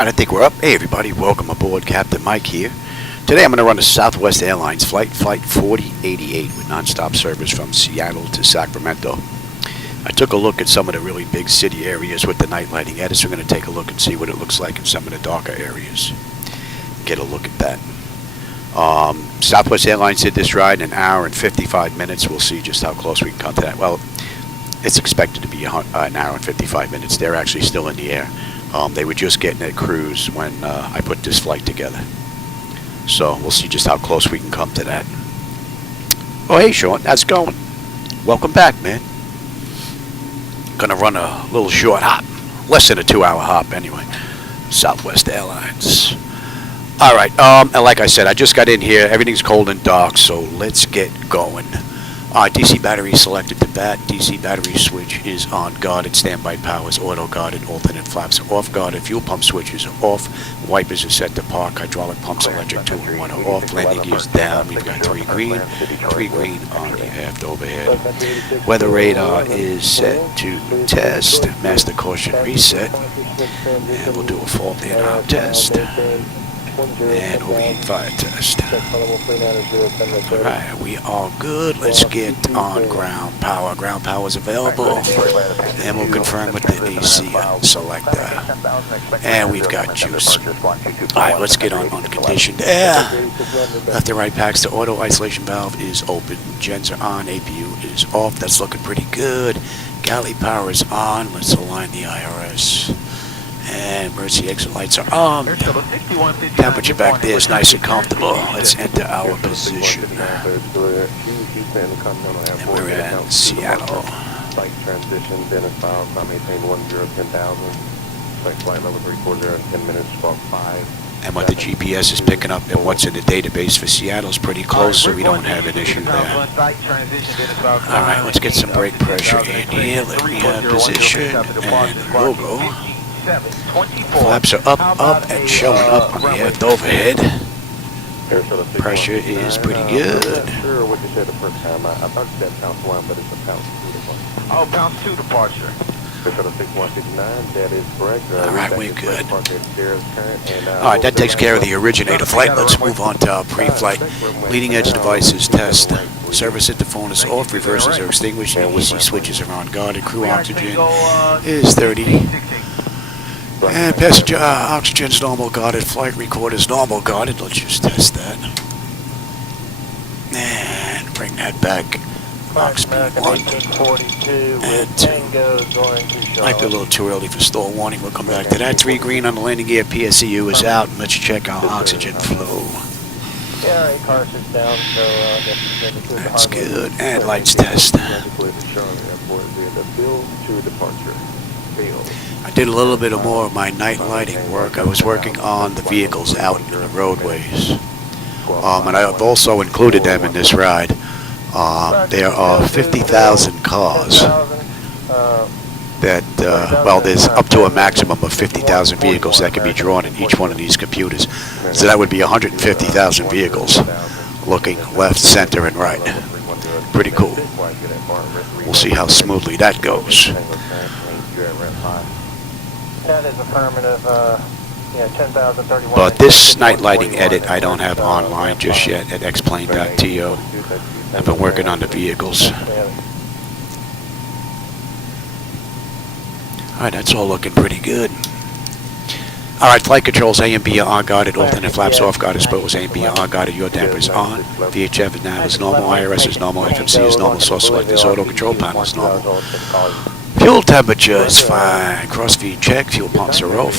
Alright, I think we're up. Hey everybody, welcome aboard. Captain Mike here. Today I'm going to run a Southwest Airlines flight, Flight 4088, with nonstop service from Seattle to Sacramento. I took a look at some of the really big city areas with the night lighting edits. We're going to take a look and see what it looks like in some of the darker areas. Get a look at that. Southwest Airlines did this ride in an hour and 55 minutes. We'll see just how close we can come to that. Well, it's expected to be an hour and 55 minutes. They're actually still in the air. They were just getting at cruise when I put this flight together. So we'll see just how close we can come to that. Oh, hey, Sean, how's it going? Welcome back, man. Gonna run a little short hop. Less than a 2-hour hop, anyway. Southwest Airlines. All right, and like I said, I just got in here. Everything's cold and dark, so let's get going. DC battery selected to bat. DC battery switch is on guarded. Standby power is auto guarded. Alternate flaps are off guarded. Fuel pump switches are off. Wipers are set to park. Hydraulic pumps electric 2 and 1 are off. Landing gears down. We've got 3 green. 3 green on the aft overhead. Weather radar is set to test. Master caution reset. And we'll do a fault in our test. And overheat fire test. Alright, we are good. Let's get on ground power. Ground power is available. And we'll confirm with the AC selector. And we've got juice. Alright, let's get on unconditioned air. Left and right packs. The auto isolation valve is open. Gens are on. APU is off. That's looking pretty good. Galley power is on. Let's align the IRS. And emergency exit lights are on. Temperature back there is nice and comfortable. Let's enter our position. And we're in Seattle. Flight transition, Dennis Files, I maintain 10,000. Flight level 340 10 minutes, squawk 5. And what the GPS is picking up and what's in the database for Seattle is pretty close, so we don't have an issue there. Alright, let's get some brake pressure in here. Let me have position. And we'll go. Flaps are up, and showing up on the aft overhead. Pressure is pretty good. Sure what you said the first time. I thought you said pound 1, but it's a pound 2 departure. Oh, pound 2 departure. That is correct. Alright, we're good. Alright, that takes care of the originator flight. Let's move on to our pre-flight. Leading edge devices test. Service interphone is off. Reversers are extinguished. And EC switches are on guarded. Crew oxygen is 30. And passenger oxygen's normal guarded. Flight recorder's normal guarded. Let's just test that. And bring that back. Max speed 1 and 2. Might be a little too early for stall warning. We'll come back to that. 3 green on the landing gear. PSEU is out. And let's check our oxygen flow. That's good. And lights test. I did a little bit more of my night lighting work. I was working on the vehicles out in the roadways. And I've also included them in this ride. There are 50,000 cars that, well, there's up to a maximum of 50,000 vehicles that can be drawn in each one of these computers. So that would be 150,000 vehicles looking left, center, and right. Pretty cool. We'll see how smoothly that goes. That is affirmative. Yeah, 10,031. But this night lighting edit I don't have online just yet at xplane.to. I've been working on the vehicles. Alright, that's all looking pretty good. Alright, flight controls A and B are on guarded. Alternate flaps off guarded. Spoils A and B are on guarded. Your damper is on. VHF and nav is normal. IRS is normal. FMC is normal. Source select is auto. Control panel is normal. Fuel temperature is fine. Cross feed check. Fuel pumps are off.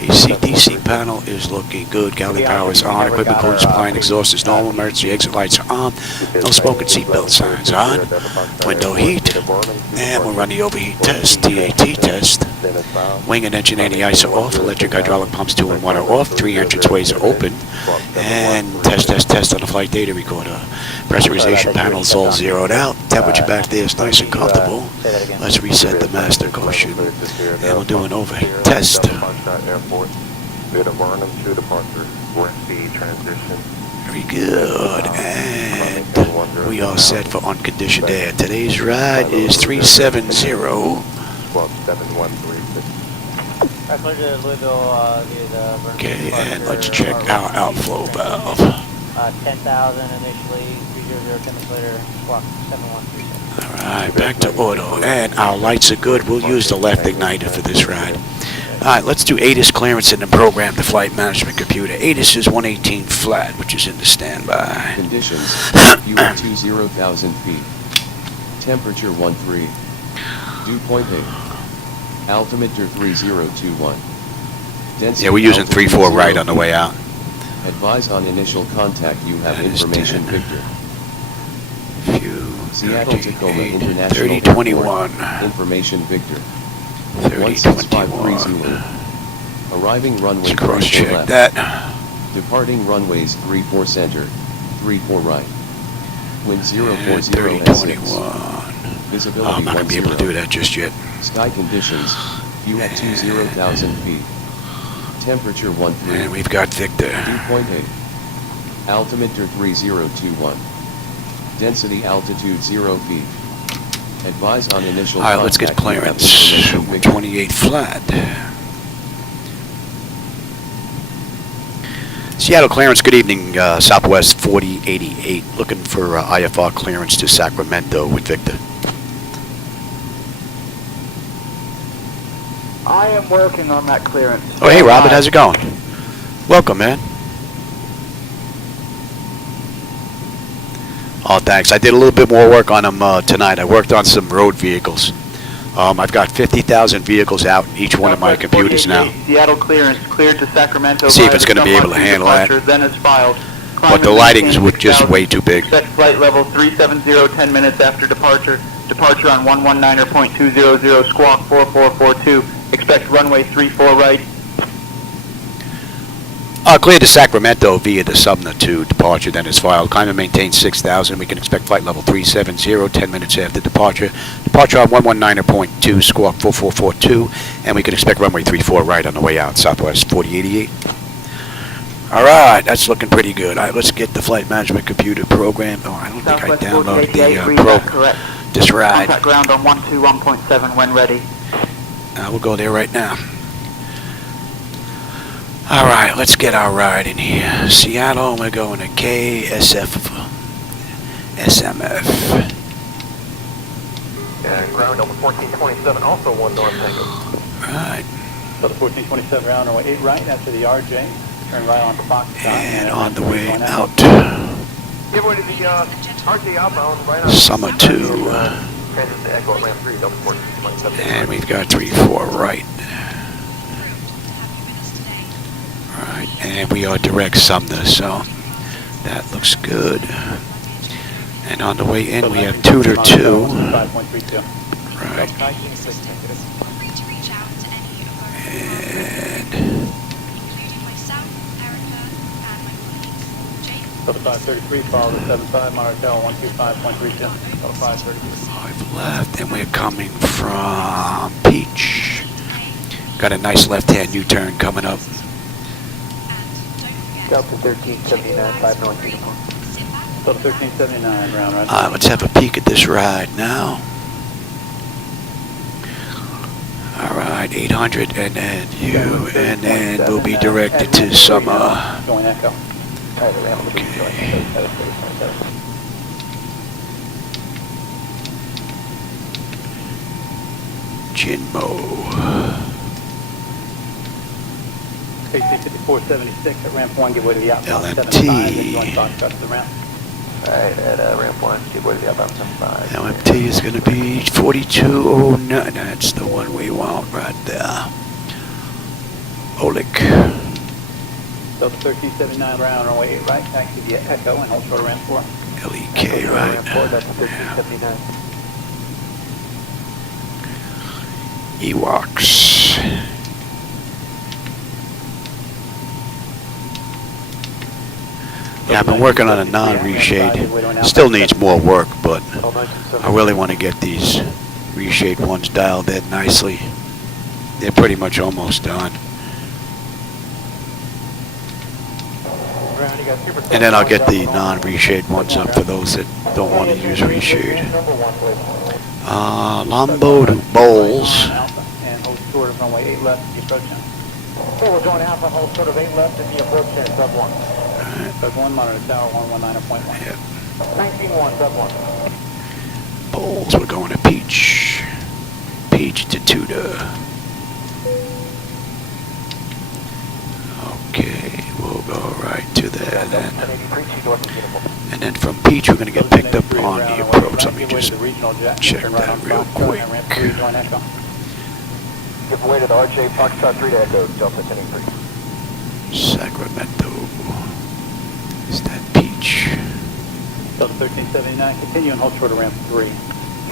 AC/DC panel is looking good. Galley power is on. Equipment cooling supply and exhaust is normal. Emergency exit lights are on. No smoke and seatbelt signs on. Window heat. And we'll run the overheat test. TAT test. Wing and engine anti-ice are off. Electric hydraulic pumps 2 and 1 are off. 3 entranceways are open. And test on the flight data recorder. Pressurization panels all zeroed out. Temperature back there is nice and comfortable. Let's reset the master caution. And we'll do an overheat test. Very good. And we are set for unconditioned air. Today's ride is 370. clear to Louisville via the Okay, and let's check our outflow valve. 10,000 initially, 300, 10 minutes later, squawk 7136. Alright, back to auto. And our lights are good. We'll use the left igniter for this ride. Alright, let's do ATIS clearance and then program the flight management computer. ATIS is 118 flat, which is in the standby. Conditions, view at 20,000 feet. Temperature 13. Dew point 8. Altimeter 3021. Density Yeah, we're using altitude 3-4 0 right on the feet. way out. Advise on initial contact you have That is information 10. Victor. Few, Seattle Tacoma 38, International 3021. Airport. Information Victor. 3021. 16530. Arriving runway Let's cross 34 check left. that. Departing runways 34 center, 34 right. Wind And 040 3021. S6. Visibility Oh, I'm not going to be able to 10. do that just yet. Sky conditions, view at 20,000 feet. Temperature 13. And we've got Victor. Dew point 8. Altimeter 3021. Density altitude 0 feet. Advise on initial Alright, let's get contact. You have clearance. information Victor. 28 flat. Seattle clearance, good evening, Southwest 4088. Looking for IFR clearance to Sacramento with Victor. I am working on that clearance. Oh, hey, Robert, how's it going? Welcome, man. Oh, thanks. I did a little bit more work on them tonight. I worked on some road vehicles. I've got 50,000 vehicles out in each one of my computers now. Seattle clearance cleared to Sacramento. See if it's going to be able to handle that. Then is filed. But the lighting's just way too big. Expect flight level 370, 10 minutes after departure. Departure on 119.200, squawk 4442. Expect runway 34 right. Cleared to Sacramento via the Sumner 2 departure, then is filed. Climb and maintain 6,000. We can expect flight level 370, 10 minutes after departure. Departure on 119.2, squawk 4442. And we can expect runway 34 right on the way out, Southwest 4088. Alright, that's looking pretty good. Alright, let's get the flight management computer program. Oh, I don't think I Southwest downloaded 4088, the read that correct. this ride. Contact ground on 121.7 when ready. We'll go there right now. Alright, let's get our ride in here. Seattle, we're going to SMF. And ground over 1427, also 1 north tango. Right. So the 1427 round runway 8 right after the RJ. Turn right on Foxtrot. And on the way out, Give way to the RJ outbound right on Summer 2. transit to Echo Atlanta 3, double 1427. And we've got 34 right. Right, and we are direct Sumner, so that looks good. And on the way in, we have Tudor 2. 5.32. Right. And So the 533 follow the 75 Martel 125.32. So 533. 5 left, and we're coming from Peach. Got a nice left-hand U-turn coming up. Delta 1379, 5 north uniform. So the 1379 round right. Let's have a peek at this ride now. Alright, 800, and then you, and then we'll be directed to Summer. Going Echo. Jinmo. KC 5476 at ramp 1, give way to the outbound LMT. 75, then join Foxtrot to the ramp. Alright, at ramp 1, give way to the outbound 75. LMT is going to be 4209. That's the one we want right there. Olik. So the 1379 round runway 8 right, taxi via Echo and hold short of ramp 4. LEK, right? Ramp 4, Delta 1379. Ewoks. Yeah, I've been working on a non-reshade. Still needs more work, but I really want to get these reshade ones dialed in nicely. They're pretty much almost done. And then I'll get the non-reshade ones up for those that don't want to use reshade. Lambo to Bowls. And hold short of runway 8 left, the approach now. Okay, we're going Alpha, hold short of 8 left at the approach there, sub 1. Sub 1, monitor tower 119.1. Yep. 19-1, sub 1. Poles, we're going to Peach. Peach to Tudor. Okay, we'll go right to there then. And then from Peach, we're going to get picked up on the approach. Let me just check that real quick. Give way to the RJ Foxtrot 3 to Echo, Delta 1083. Sacramento. Is that Peach? Delta 1379, continue and hold short of ramp 3.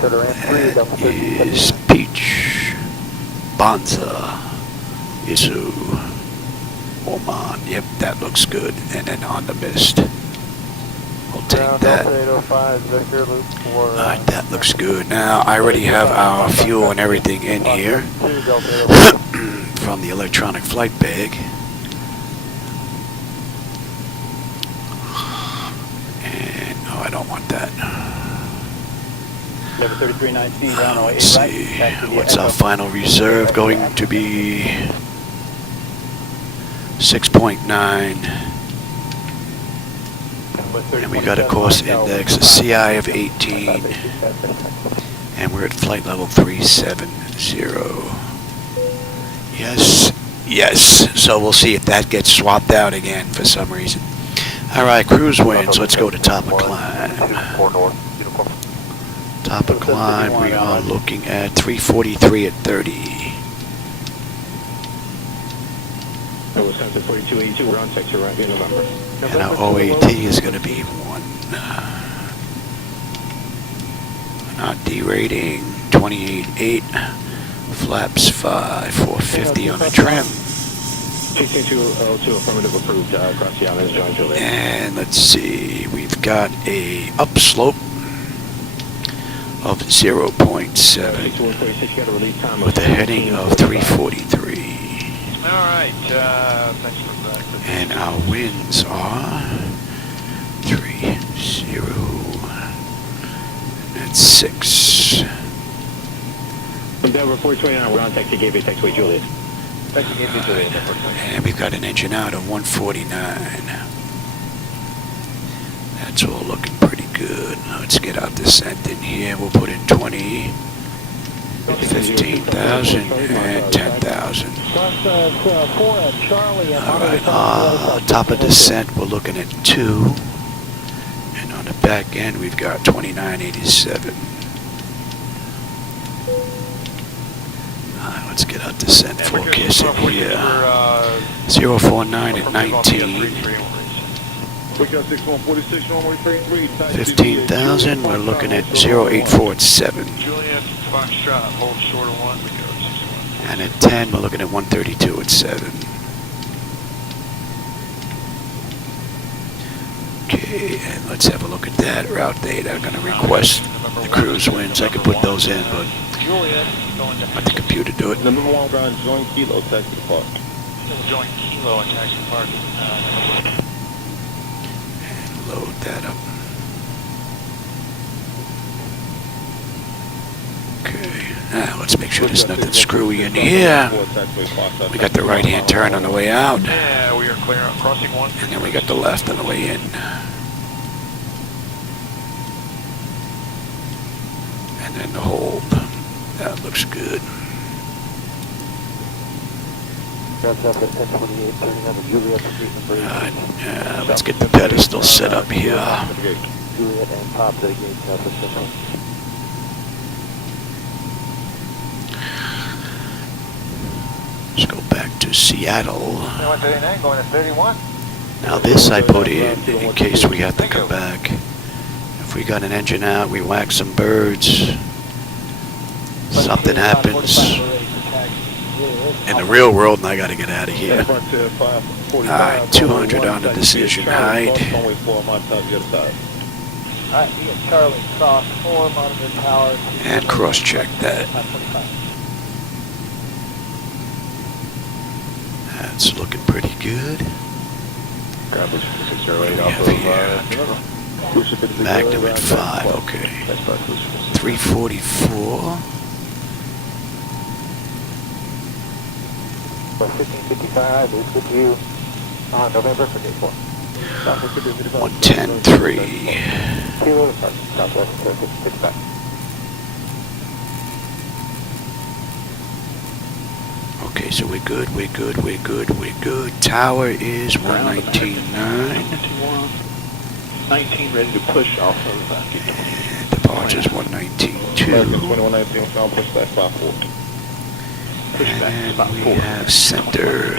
Short of ramp 3, Delta That is 1379. Peach. Bonza. Isu. Oman. Yep, that looks good. And then on the mist. We'll take that. Alright, that looks good. Now, I already have our fuel and everything in here from the electronic flight bag. And, oh, I don't want that. Level 3319, ground away 8 Let's right. see. Back to the What's our Echo. final reserve going to be? 6.9. And we got a course index, a CI of 18, and we're at flight level 370. Yes, yes. So we'll see if that gets swapped out again for some reason. All right, cruise winds. Let's go to top of climb. Top of climb, we are looking at 343 at 30. And our OAT is going to be 1. Not derating, 28.8. Flaps 5, 450 on the trim. TC202 affirmative approved, Graciano is joined Juliet. And let's see, we've got a upslope of 0.7 with a heading of 343. Alright, thanks for that. And our winds are 30. That's 6. Denver 429, we're on taxi gateway, taxiway Juliet. Taxi gateway Juliet. And we've got an engine out of 149. That's all looking pretty good. Let's get our descent in here. We'll put in 20, 15,000, and 10,000. Alright, top of descent, we're looking at 2. And on the back end, we've got 2987. Alright, let's get our descent forecast in here. 049 at 19. 15,000, we're looking at 084 at 7. Juliet, Foxtrot, hold short of 1, we go 61. And at 10, we're looking at 132 at 7. Okay, and let's have a look at that route data. I'm going to request the cruise winds. I could put those in, but let the computer do it. Number 1 ground, join Kilo, taxi depart. Join Kilo and taxi depart. Load that up. Okay, now let's make sure there's nothing screwy in here. We got the right-hand turn on the way out, Yeah, we are clear on crossing 1. and then we got the left on the way in. And then the hold. That looks good. Let's get the pedestal set up here. Let's go back to Seattle. Now this I put in case we have to come back. If we got an engine out, we whack some birds, something happens in the real world and I gotta get out of here. Alright, 200 on the decision height. And cross-check that. That's looking pretty good. What do we have here? Magnum at 5, okay. 344. Southwest 1555 is with you on November for day 4. Southwest 1555. 110.3. Kilo departure, Southwest 1555. Okay, so we're good, we're good, we're good, we're good. Tower is 119.9. 19 ready to push off of Departure's 119.2. 2119, I'll push back 54. push back And about we 4. have center.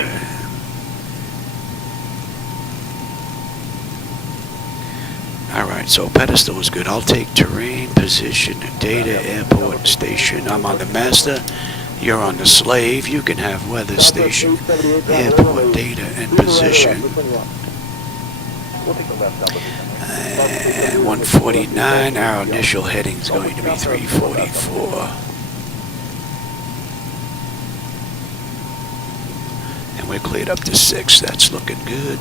Alright, so pedestal is good. I'll take terrain, position, data, airport, station. I'm on the master. You're on the slave. You can have weather station, airport, data, and position. And 149, our initial heading is going to be 344. And we're cleared up to 6. That's looking good.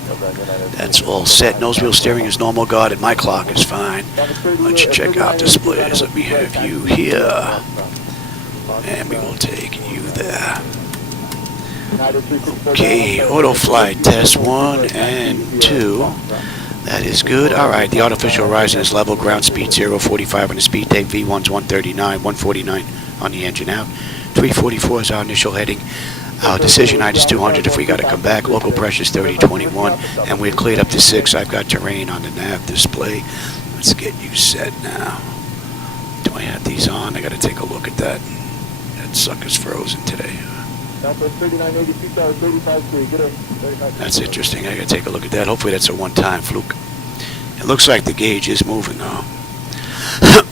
That's all set. Nose wheel steering is normal guarded. My clock is fine. Let's check out displays. Let me have you here. And we will take you there. Okay, auto flight test 1 and 2. That is good. Alright, the artificial horizon is level. Ground speed 045 on the speed tape. V1's 139, 149 on the engine out. 344 is our initial heading. Our decision height is 200 if we got to come back. Local pressure is 3021. And we're cleared up to 6. I've got terrain on the nav display. Let's get you set now. Do I have these on? I got to take a look at that. That sucker's frozen today. That's interesting. I gotta take a look at that. Hopefully that's a one-time fluke. It looks like the gauge is moving though.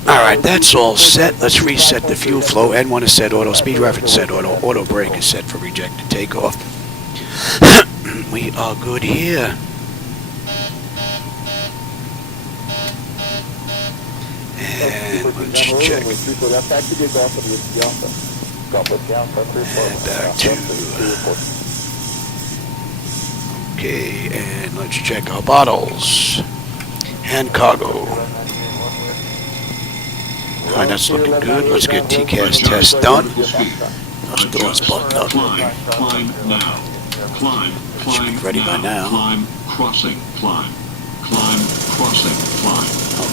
Alright, that's all set. Let's reset the fuel flow. N1 is set auto. Speed reference set auto. Auto brake is set for rejected takeoff. We are good here. And let's check. And back to... Okay, and let's check our bottles. And cargo. Alright, that's looking good. Let's get TCAS test done. Those doors buttoned up. Climb now. Climb. Should be ready by now. Climb, crossing, climb. Climb, crossing, climb.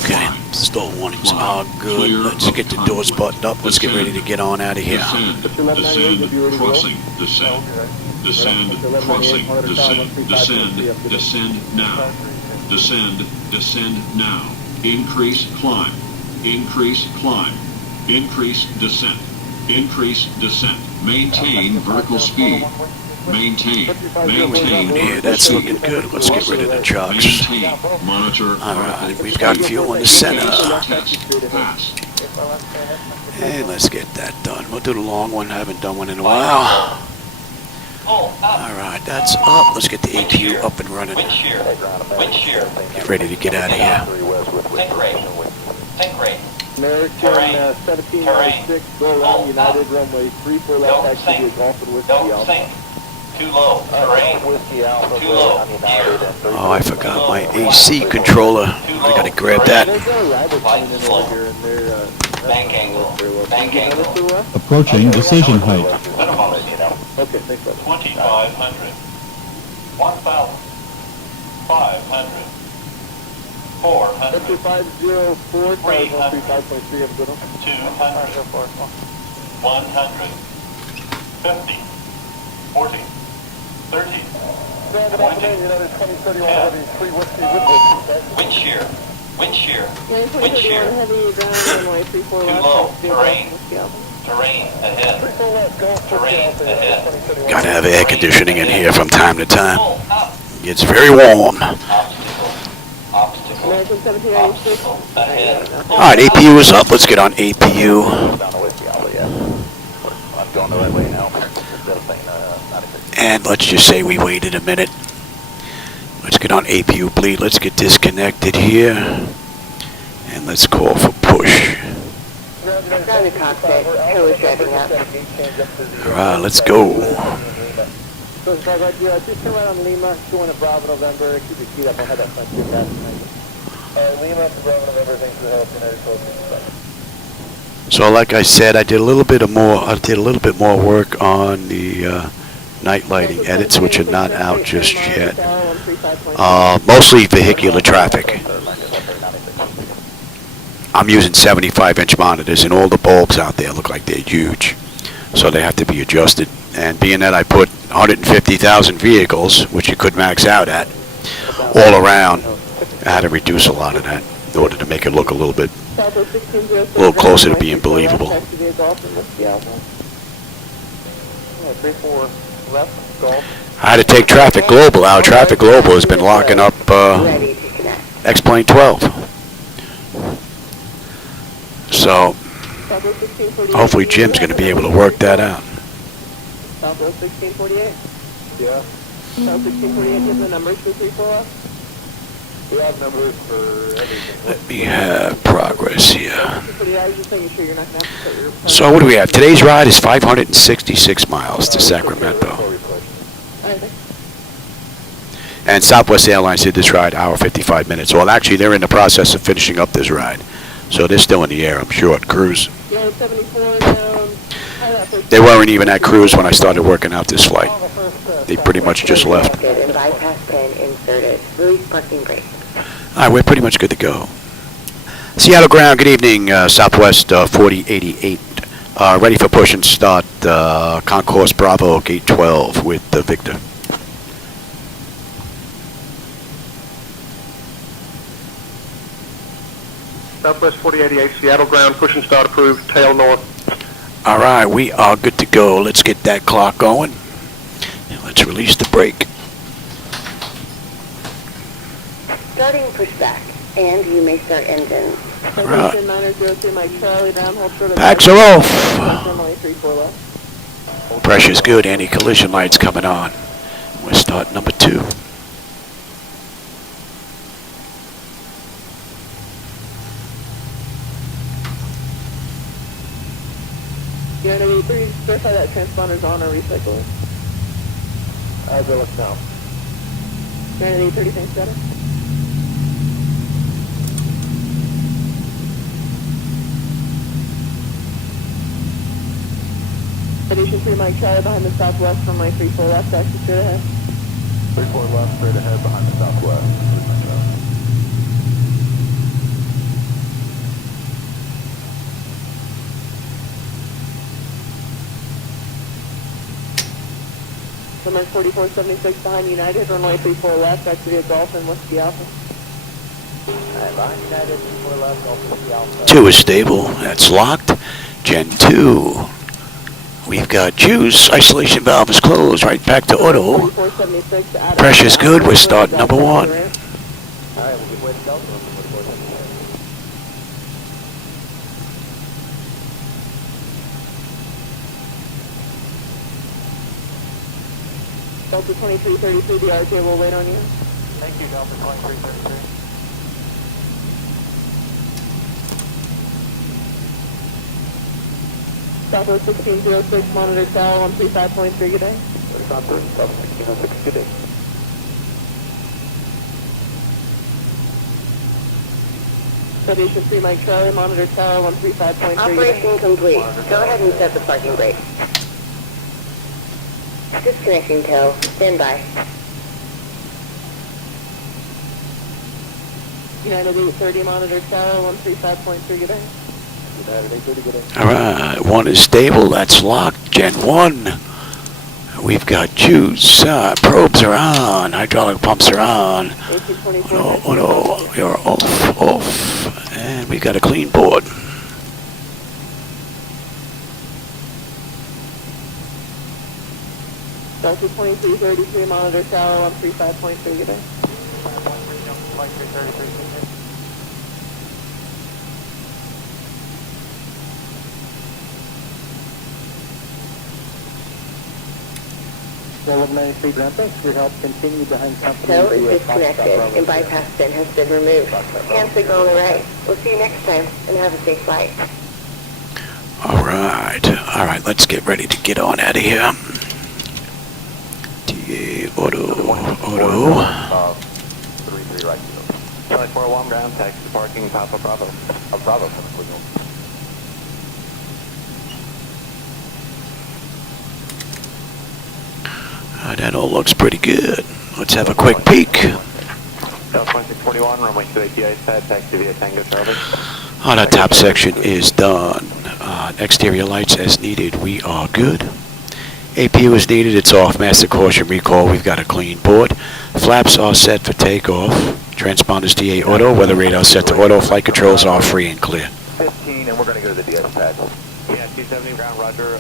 Okay, stall warnings are good. Let's get the doors buttoned up. Let's get ready to get on out of here. Descend, crossing, descend. Descend, crossing, descend. Descend now. Descend now. Increase, climb. Increase, climb. Increase, descent. Increase, descent. Maintain vertical speed. Maintain. Yeah, that's looking good. Let's get rid of the trucks. Maintain. Monitor. Alright, we've got fuel in the center. Pass. And let's get that done. We'll do the long one. I haven't done one in a while. Alright, that's up. Let's get the APU up and running. Get ready to get out of here. American 1796, go around United runway 34 left, taxi to Golf and Whiskey Alpha. Too low. Terrain. Whiskey Alpha, Too low. on United and Oh, I forgot my AC controller. I gotta grab that. Bank angle. Bank angle. Approaching decision height. Okay, thanks, brother. 2,500. 1,000. 500. 400. Vector 504, 5.3, have a good one. 200. 100. 50. 40. 30. 20. 10. Wind shear. Wind shear. Wind shear. Too low. Terrain. Terrain ahead. Terrain ahead. Gotta have air conditioning in here from time to time. It's very warm. Obstacle. Obstacle ahead. Alright, APU is up. Let's get on APU. I'm going the right way now. And let's just say we waited a minute. Let's get on APU bleed. Let's get disconnected here. And let's call for push. Alright, let's go. So, just turn right on Lima, going to Bravo November, keep your key up, I'll have that front seat back. Lima to Bravo November, thanks for the help, United Coast. So like I said, I did a little bit more work on the night lighting edits, which are not out just yet. Mostly vehicular traffic. I'm using 75-inch monitors, and all the bulbs out there look like they're huge, so they have to be adjusted. And being that I put 150,000 vehicles, which you could max out at, all around, I had to reduce a lot of that in order to make it look a little closer to being believable. I had to take Traffic Global out. Traffic Global has been locking up X-Plane 12. So, hopefully Jim's going to be able to work that out. Southwest 1648? Yeah. South 1648, give the numbers for 34 left? We have numbers for everything. Let me have progress here. I was just making sure you're not going to have to put your... So what do we have? Today's ride is 566 miles to Sacramento. And Southwest Airlines did this ride hour 55 minutes. Well, actually, they're in the process of finishing up this ride. So they're still in the air, I'm sure, at cruise. Yeah, 74 down. They weren't even at cruise when I started working out this flight. They pretty much just left. And bypass pin inserted. Release parking brake. All right, we're pretty much good to go. Seattle ground, good evening, Southwest 4088. Ready for push and start, Concourse Bravo, gate 12 with Victor. Southwest 4088, Seattle ground, push and start approved, tail north. All right, we are good to go. Let's get that clock going. And let's release the brake. Starting pushback, and you may start engines. All right. Packs Packs are off. Pressure's good. Anti-collision lights coming on. We're starting number 2. Yeah, no, please verify that transponder's on or recycle it. As it looks now. 930, thanks, better. Addition 3 Mike Charlie behind the Southwest from my 34 left, taxi straight ahead. 34 left, straight ahead behind the Southwest. Number 4476 behind United, runway 34 left, back to the Dolphin, Whiskey Alpha. Behind United, 34 left, Dolphin, Whiskey Alpha. 2 is stable. That's locked. Gen 2. We've got juice. Isolation valve is closed. Right back to auto. Pressure's good. We're starting number 1. All right, we'll give way to Delta on 4476. Delta 2333, the RJ will wait on you. Thank you, Delta 2333. Southwest 1606, monitor tower 135.3, good day. Southwest 1606, good day. Foundation 3 Mike Charlie, monitor tower 135.3. Operation complete. Go ahead and set the parking brake. Disconnecting tow. Stand by. United 830, monitor tower 135.3, good day. All right. 1 is stable. That's locked. Gen 1. We've got juice. Probes are on. Hydraulic pumps are on. Auto. You're off. And we got a clean board. Delta 2333, monitor tower 135.3, good day. Thanks for your help. Continue behind company. Tow is disconnected and bypass pin has been removed. Hand signal on the right. We'll see you next time and have a safe flight. All right. All right. Let's get ready to get on out of here. TA auto. 33 right. 24 warm ground, taxi to parking, Papa Bravo. Bravo. That all looks pretty good. Let's have a quick peek. Southwest 641, runway 28 ice pad, taxi via Tango Charlie. That top section is done. Exterior lights as needed. We are good. APU is needed. It's off. Master caution recall. We've got a clean board. Flaps are set for takeoff. Transponders DA auto. Weather radar set to auto. Flight controls are free and clear. 15, and we're going to go to the DS pad. Yeah, 270 ground, roger.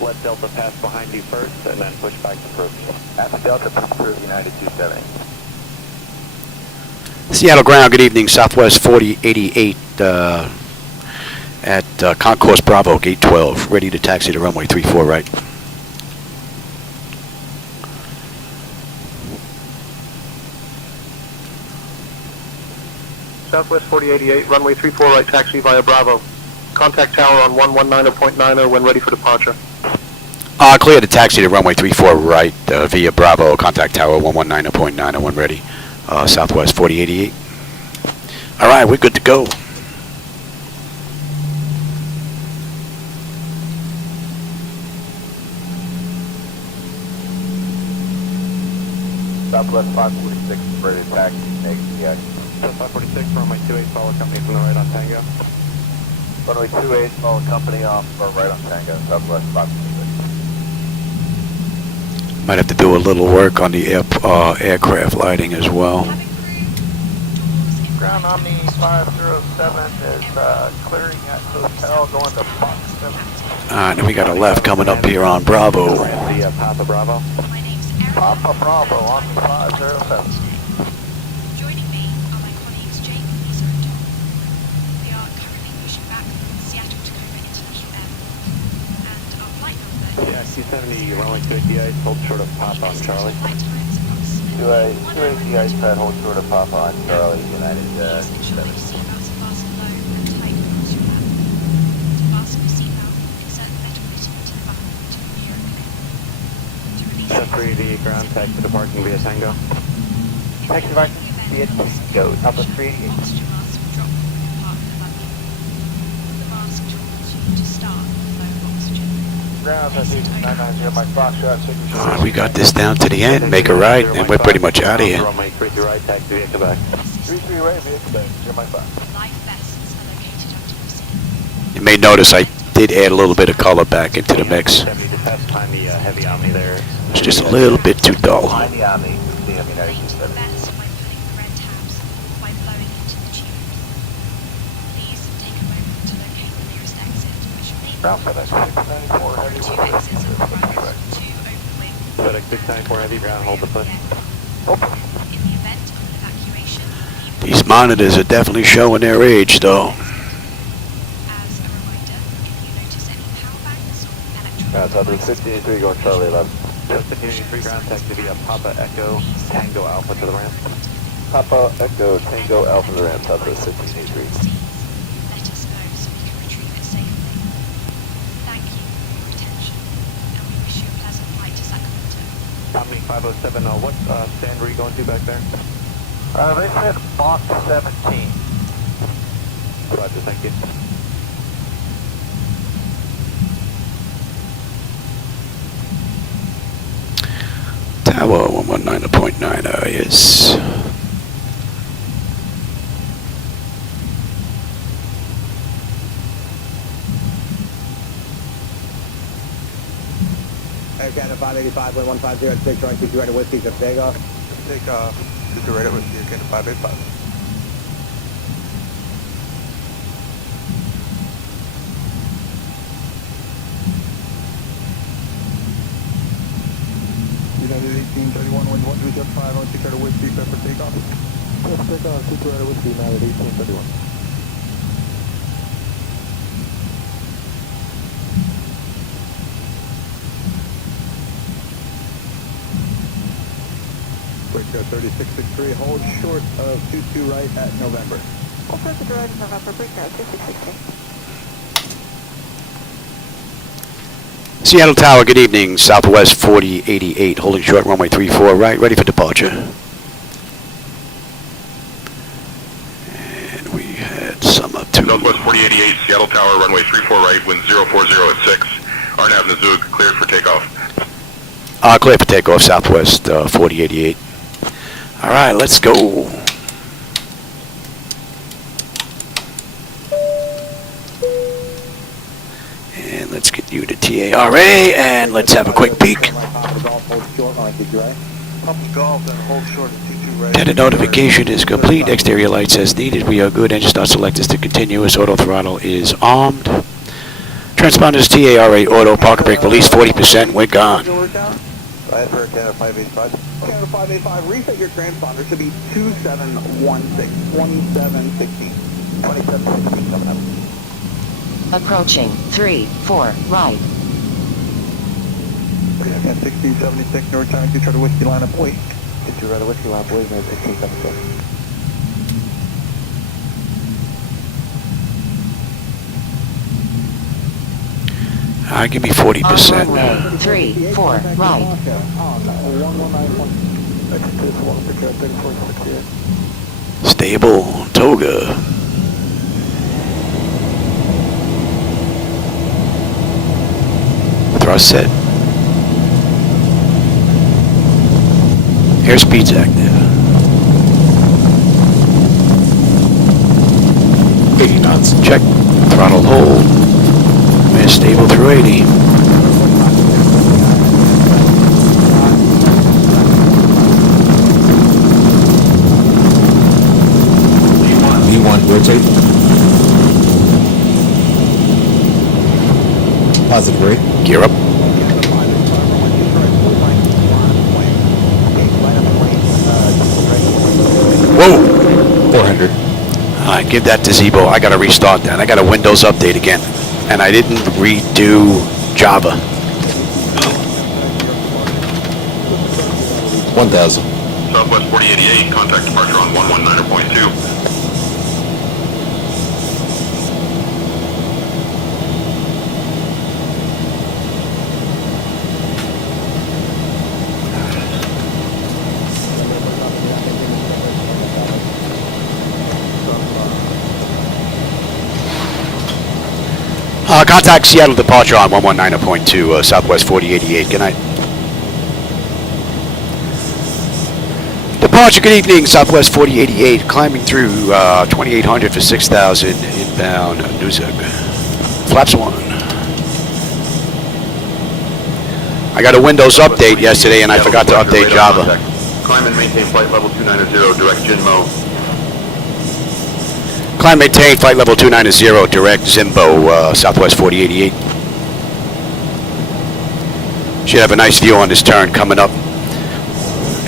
Let Delta pass behind you first, and then push back to proof. After Delta, please prove United 270. Seattle ground, good evening. Southwest 4088 at Concourse Bravo, gate 12. Ready to taxi to runway 34 right. Southwest 4088, runway 34 right, taxi via Bravo. Contact tower on 119.90 when ready for departure. Clear to taxi to runway 34 right via Bravo. Contact tower 119.90 when ready. Southwest 4088. All right, we're good to go. Southwest 546, ready to taxi, KSEA. Southwest 546, runway 28, follow company from the right on Tango. Runway 28, follow company off or right on Tango, Southwest 546. Might have to do a little work on the aircraft lighting as well. Ground Omni 507 is clearing at hotel going to Fox 7. Then we got a left coming up here on Bravo. The Papa Bravo. Papa Bravo, Omni 507. Joining me are my colleagues Jake and Lisa and Tom. We are currently pushing back from Seattle Tacoma International Airport, and our flight number Yeah, 270, runway 28, hold short of Papa on Charlie. flight time is approximately 280 ice pad, hold short of Papa on Charlie, United please ensure that your seatbelts are fastened low and tight across your cabin. To fasten your seatbelt, insert the metal fitting into the button to the rear opening. To release Step 3, the ground taxi departing via Tango. Taxi departing via Tango, Alpha 3. Oxygen mask will drop from your partner above you. The mask travels you to start the flow of oxygen. Ground, 990, my Foxtrot signature. We got this down to the end. Make a right, and we're pretty much out of here. Runway 33 right, taxi via Quebec. 33 right, via Quebec, 05. Life vests are located under your seat. You may notice I did add a little bit of color back into the mix. 70 to pass behind the heavy Omni there. It's just a little bit too dull. Behind the Omni, CM United Release the 270. vests by pulling the red tabs or by blowing into the tube. Please take a moment to locate the nearest exit visually. Ground FedEx 694, There are heavy two exits at the front, two open wing. FedEx 694 heavy, ground, hold the push. In the event of an evacuation, These monitors are definitely showing their age, though. as a reminder, if you notice any power banks or electronic Southwest devices, 1583 going Charlie 11. Southwest 1583 ground taxi via Papa Echo Tango Alpha to the ramp. Papa Echo Tango Alpha to the ramp, Southwest 1583. let us know so we can retrieve it safely. Thank you for your attention, and we wish you a pleasant flight to Sacramento. Omni 507, what stand were you going to back there? They said Box 17. Roger, thank you. Tower 119.9 is. Aircat 585, 1150, trying to keep you right at Whiskey, just take off. Take off. Keep you right at Whiskey, again 585. United 1831, wind 1375, on 6 at Whiskey, set for takeoff. Yes, take off, 6 at Whiskey, United 1831. Quick 3663, hold short of 22 right at November. Hold short of right at November, breakout 2663. Seattle Tower, good evening. Southwest 4088, holding short, runway 34 right, ready for departure. And we had some up to... Southwest 4088, Seattle Tower, runway 34 right, wind 040 at 6. RNAV-Z cleared for takeoff. Clear for takeoff, Southwest 4088. All right, let's go. And let's get you to TARA, and let's have a quick peek. Data notification is complete. Exterior lights as needed. We are good. Engine start select is to continuous. Auto throttle is armed. Transponders TARA auto. Parker brake release 40%. We're gone. Canada 585, reset your transponder. Should be 2716, 2716. 2716 coming up. Approaching 3-4 right. 1676, North China, you try to whiskey line up, please. Get you right of whiskey line, please, 1676. Give me 40%. 3-4 right. Stable Toga. Thrust set. Airspeed's active. 80 knots. Check. Throttle hold. We're stable through 80. V1, rotate. Positive rate. Gear up. Whoa! 400. Alright, give that to Zibo. I gotta restart that. I got a Windows update again. And I didn't redo Java. 1000. Southwest 4088, contact departure on 119.2. Contact Seattle departure on 119.2, Southwest 4088. Good night. Departure, good evening, Southwest 4088. Climbing through 2800 for 6,000 inbound Nuzug. Flaps 1. I got a Windows update yesterday and I forgot to update Java. Climb and maintain flight level 290, direct Jinmo. Climb, maintain, flight level 290, direct Zimbo, Southwest 4088. Should have a nice view on this turn coming up.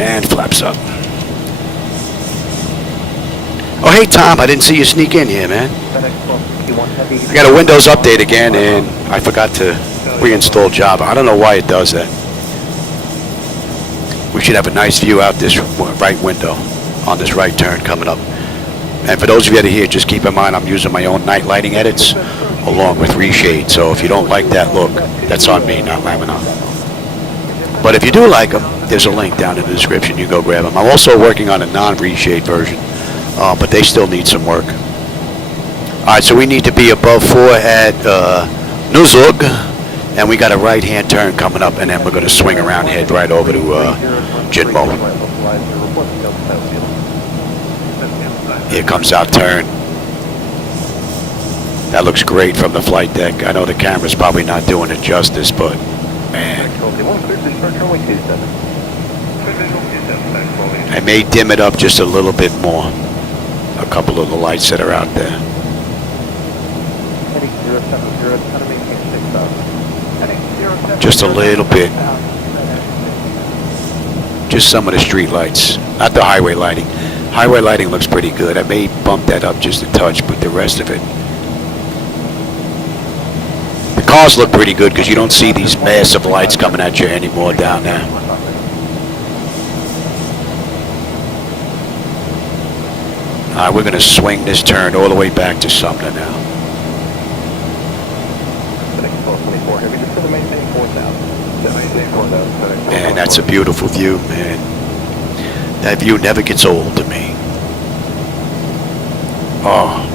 And flaps up. Oh, hey, Tom, I didn't see you sneak in here, man. I got a Windows update again, and I forgot to reinstall Java. I don't know why it does that. We should have a nice view out this right window on this right turn coming up. And for those of you that are here, just keep in mind I'm using my own night lighting edits along with reshade. So if you don't like that look, that's on me, not Laminar. But if you do like them, there's a link down in the description. You go grab them. I'm also working on a non-reshade version, but they still need some work. All right, so we need to be above 4 at Nuzug, and we got a right-hand turn coming up, and then we're going to swing around, head right over to Jinmo. Here comes our turn. That looks great from the flight deck. I know the camera's probably not doing it justice, but man. I may dim it up just a little bit more. A couple of the lights that are out there. Just a little bit. Just some of the street lights, not the highway lighting. Highway lighting looks pretty good. I may bump that up just a touch, but the rest of it. The cars look pretty good because you don't see these massive lights coming at you anymore down there. All right, we're going to swing this turn all the way back to Sumner now. Man, that's a beautiful view, man. That view never gets old to me. Oh.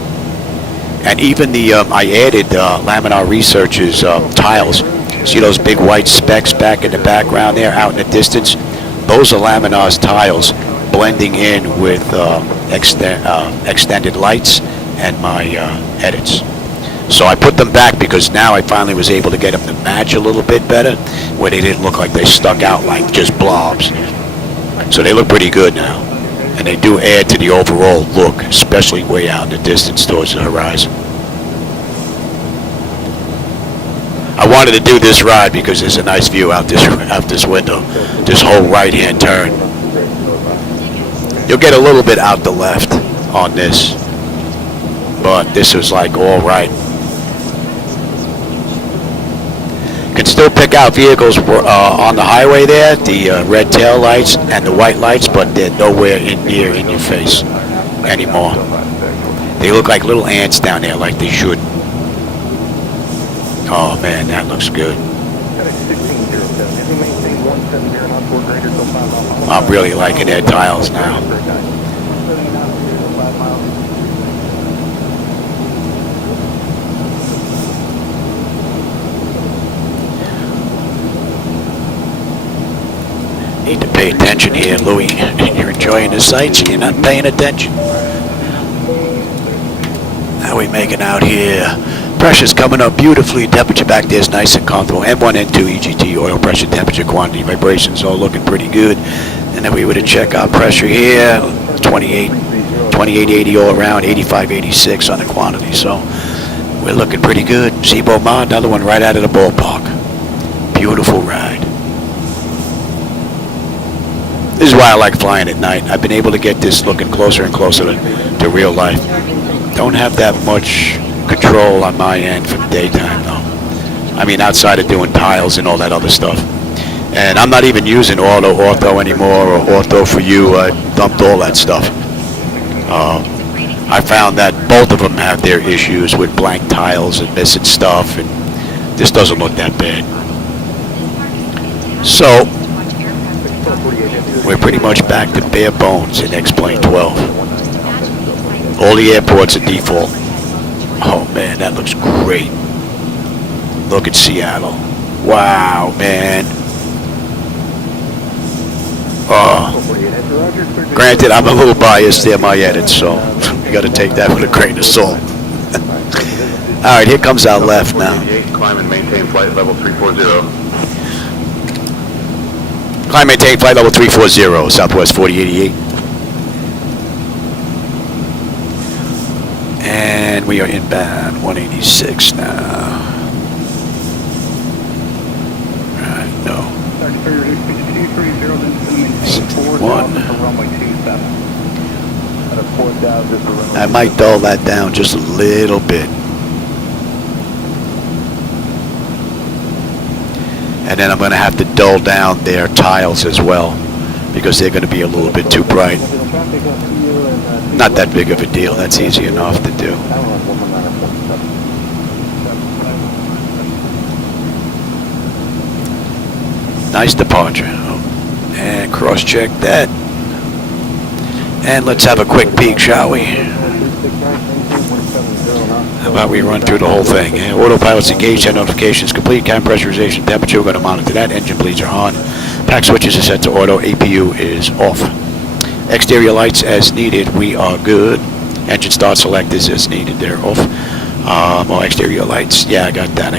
And even the, I added Laminar Research's tiles. See those big white specks back in the background there, out in the distance? Those are Laminar's tiles blending in with extended lights and my edits. So I put them back because now I finally was able to get them to match a little bit better, where they didn't look like they stuck out like just blobs. So they look pretty good now. And they do add to the overall look, especially way out in the distance towards the horizon. I wanted to do this ride because there's a nice view out this window, this whole right-hand turn. You'll get a little bit out the left on this, but this was like all right. Can still pick out vehicles on the highway there, the red tail lights and the white lights, but they're nowhere near in your face anymore. They look like little ants down there, like they should. Oh man, that looks good. I'm really liking their tiles now. Need to pay attention here, Louis. You're enjoying the sights and you're not paying attention. How are we making out here? Pressure's coming up beautifully. Temperature back there is nice and comfortable. M1, N2, EGT, oil pressure, temperature, quantity, vibrations, all looking pretty good. And then we were to check our pressure here, 2880 all around, 8586 on the quantity. So we're looking pretty good. ZiboMod, another one right out of the ballpark. Beautiful ride. This is why I like flying at night. I've been able to get this looking closer and closer to real life. Don't have that much control on my end for the daytime though. I mean, outside of doing tiles and all that other stuff. And I'm not even using ortho anymore, or ortho for you. I dumped all that stuff. I found that both of them have their issues with blank tiles and missing stuff, and this doesn't look that bad. So we're pretty much back to bare bones in X-Plane 12. All the airports are default. Oh man, that looks great. Look at Seattle. Wow, man. Granted, I'm a little biased there, my edits, so you got to take that with a grain of salt. All right, here comes our left now. Climb and maintain flight level 340. Climb, maintain flight level 340, Southwest 4088. And we are inbound 186 now. Right, no. 61. I might dull that down just a little bit. And then I'm going to have to dull down their tiles as well, because they're going to be a little bit too bright. Not that big of a deal. That's easy enough to do. Nice departure. And cross-check that. And let's have a quick peek, shall we? How about we run through the whole thing? Autopilot's engaged, head notifications complete, cabin pressurization, temperature, we're going to monitor that. Engine bleeds are on. Pack switches are set to auto, APU is off. Exterior lights as needed, we are good. Engine start selectors as needed, they're off. More exterior lights, yeah, I got that.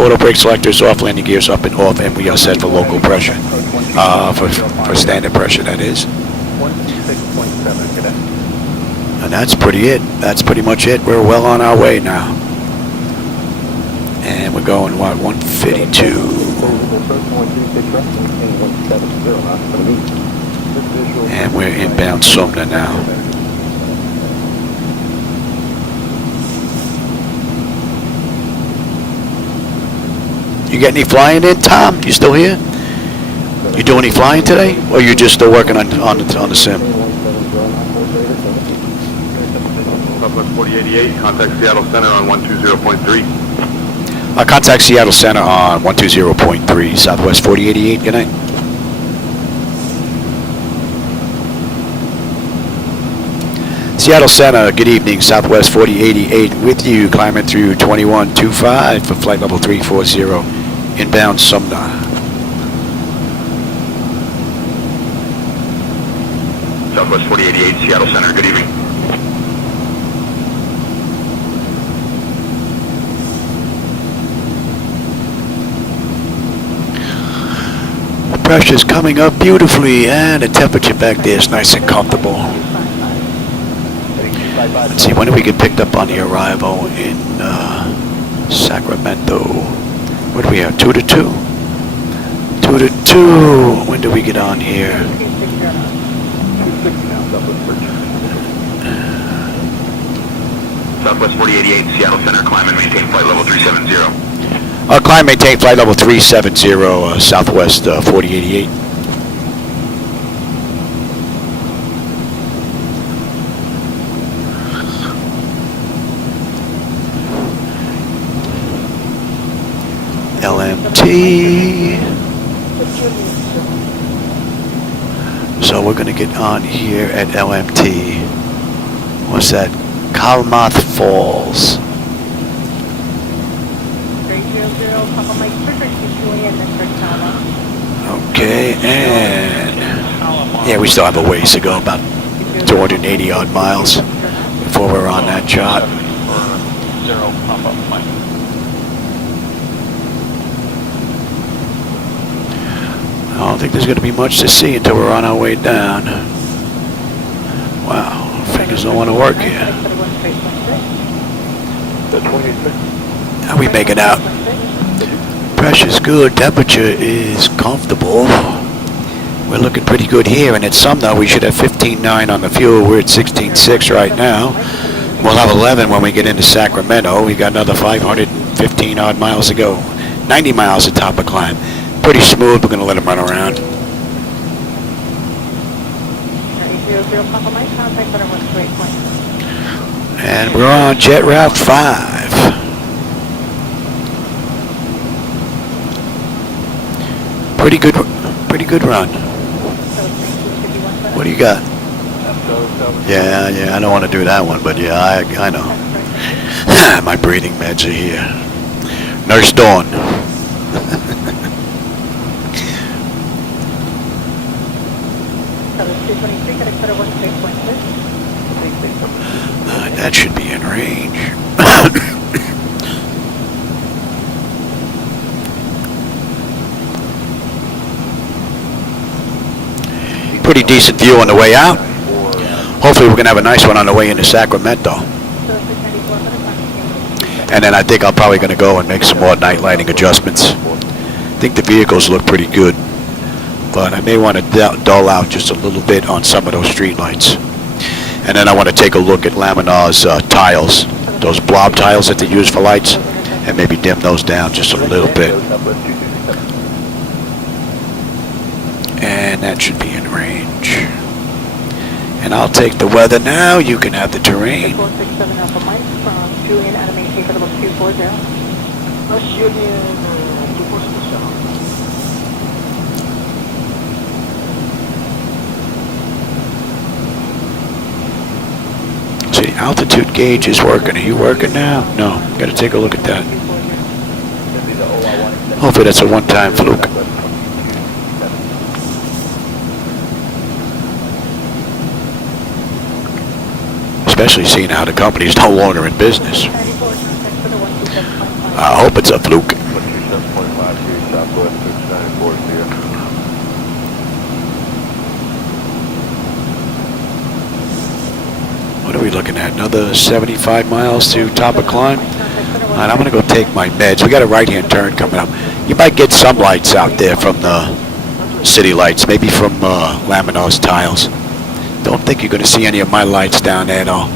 Auto brake selectors off, landing gears up and off, and we are set for local pressure. For standard pressure, that is. And that's that's pretty much it. We're well on our way now. And we're going, what, 152. And we're inbound Sumner now. You get any flying in, Tom? You still here? You doing any flying today? Or you just still working on the sim? Southwest 4088, contact Seattle Center on 120.3. Contact Seattle Center on 120.3, Southwest 4088, good night. Seattle Center, good evening, Southwest 4088 with you, climbing through 2125 for flight level 340, inbound Sumner. Southwest 4088, Seattle Center, good evening. The pressure's coming up beautifully, and the temperature back there is nice and comfortable. Let's see, when do we get picked up on the arrival in Sacramento? What do we have, 2 to 2? 2 to 2. When do we get on here? Southwest 4088, Seattle Center, climb and maintain flight level 370. Climb, maintain flight level 370, Southwest 4088. LMT. So we're going to get on here at LMT. What's that? Kalmath Falls. Okay, and yeah, we still have a ways to go, about 280 odd miles before we're on that chart. I don't think there's going to be much to see until we're on our way down. Wow, fingers don't want to work here. How we make it out? Pressure's good, temperature is comfortable. We're looking pretty good here, and at Sumner we should have 15.9 on the fuel. We're at 16.6 right now. We'll have 11 when we get into Sacramento. We got another 515 odd miles to go. 90 miles at top of climb. Pretty smooth. We're going to let them run around. And we're on Jet Route 5. Pretty good run. What do you got? Yeah, I don't want to do that one, but yeah, I know. My breathing meds are here. Nurse Dawn. That should be in range. Pretty decent view on the way out. Hopefully we're going to have a nice one on the way into Sacramento. And then I think I'm probably going to go and make some more night lighting adjustments. I think the vehicles look pretty good, but I may want to dull out just a little bit on some of those street lights. And then I want to take a look at Laminar's tiles, those blob tiles that they use for lights, and maybe dim those down just a little bit. And that should be in range. And I'll take the weather now. You can have the terrain. See, altitude gauge is working. Are you working now? No. Got to take a look at that. Hopefully that's a one-time fluke. Especially seeing how the company's no longer in business. I hope it's a fluke. What are we looking at? Another 75 miles to top of climb? All right, I'm going to go take my meds. We got a right-hand turn coming up. You might get some lights out there from the city lights, maybe from Laminar's tiles. Don't think you're going to see any of my lights down there at all.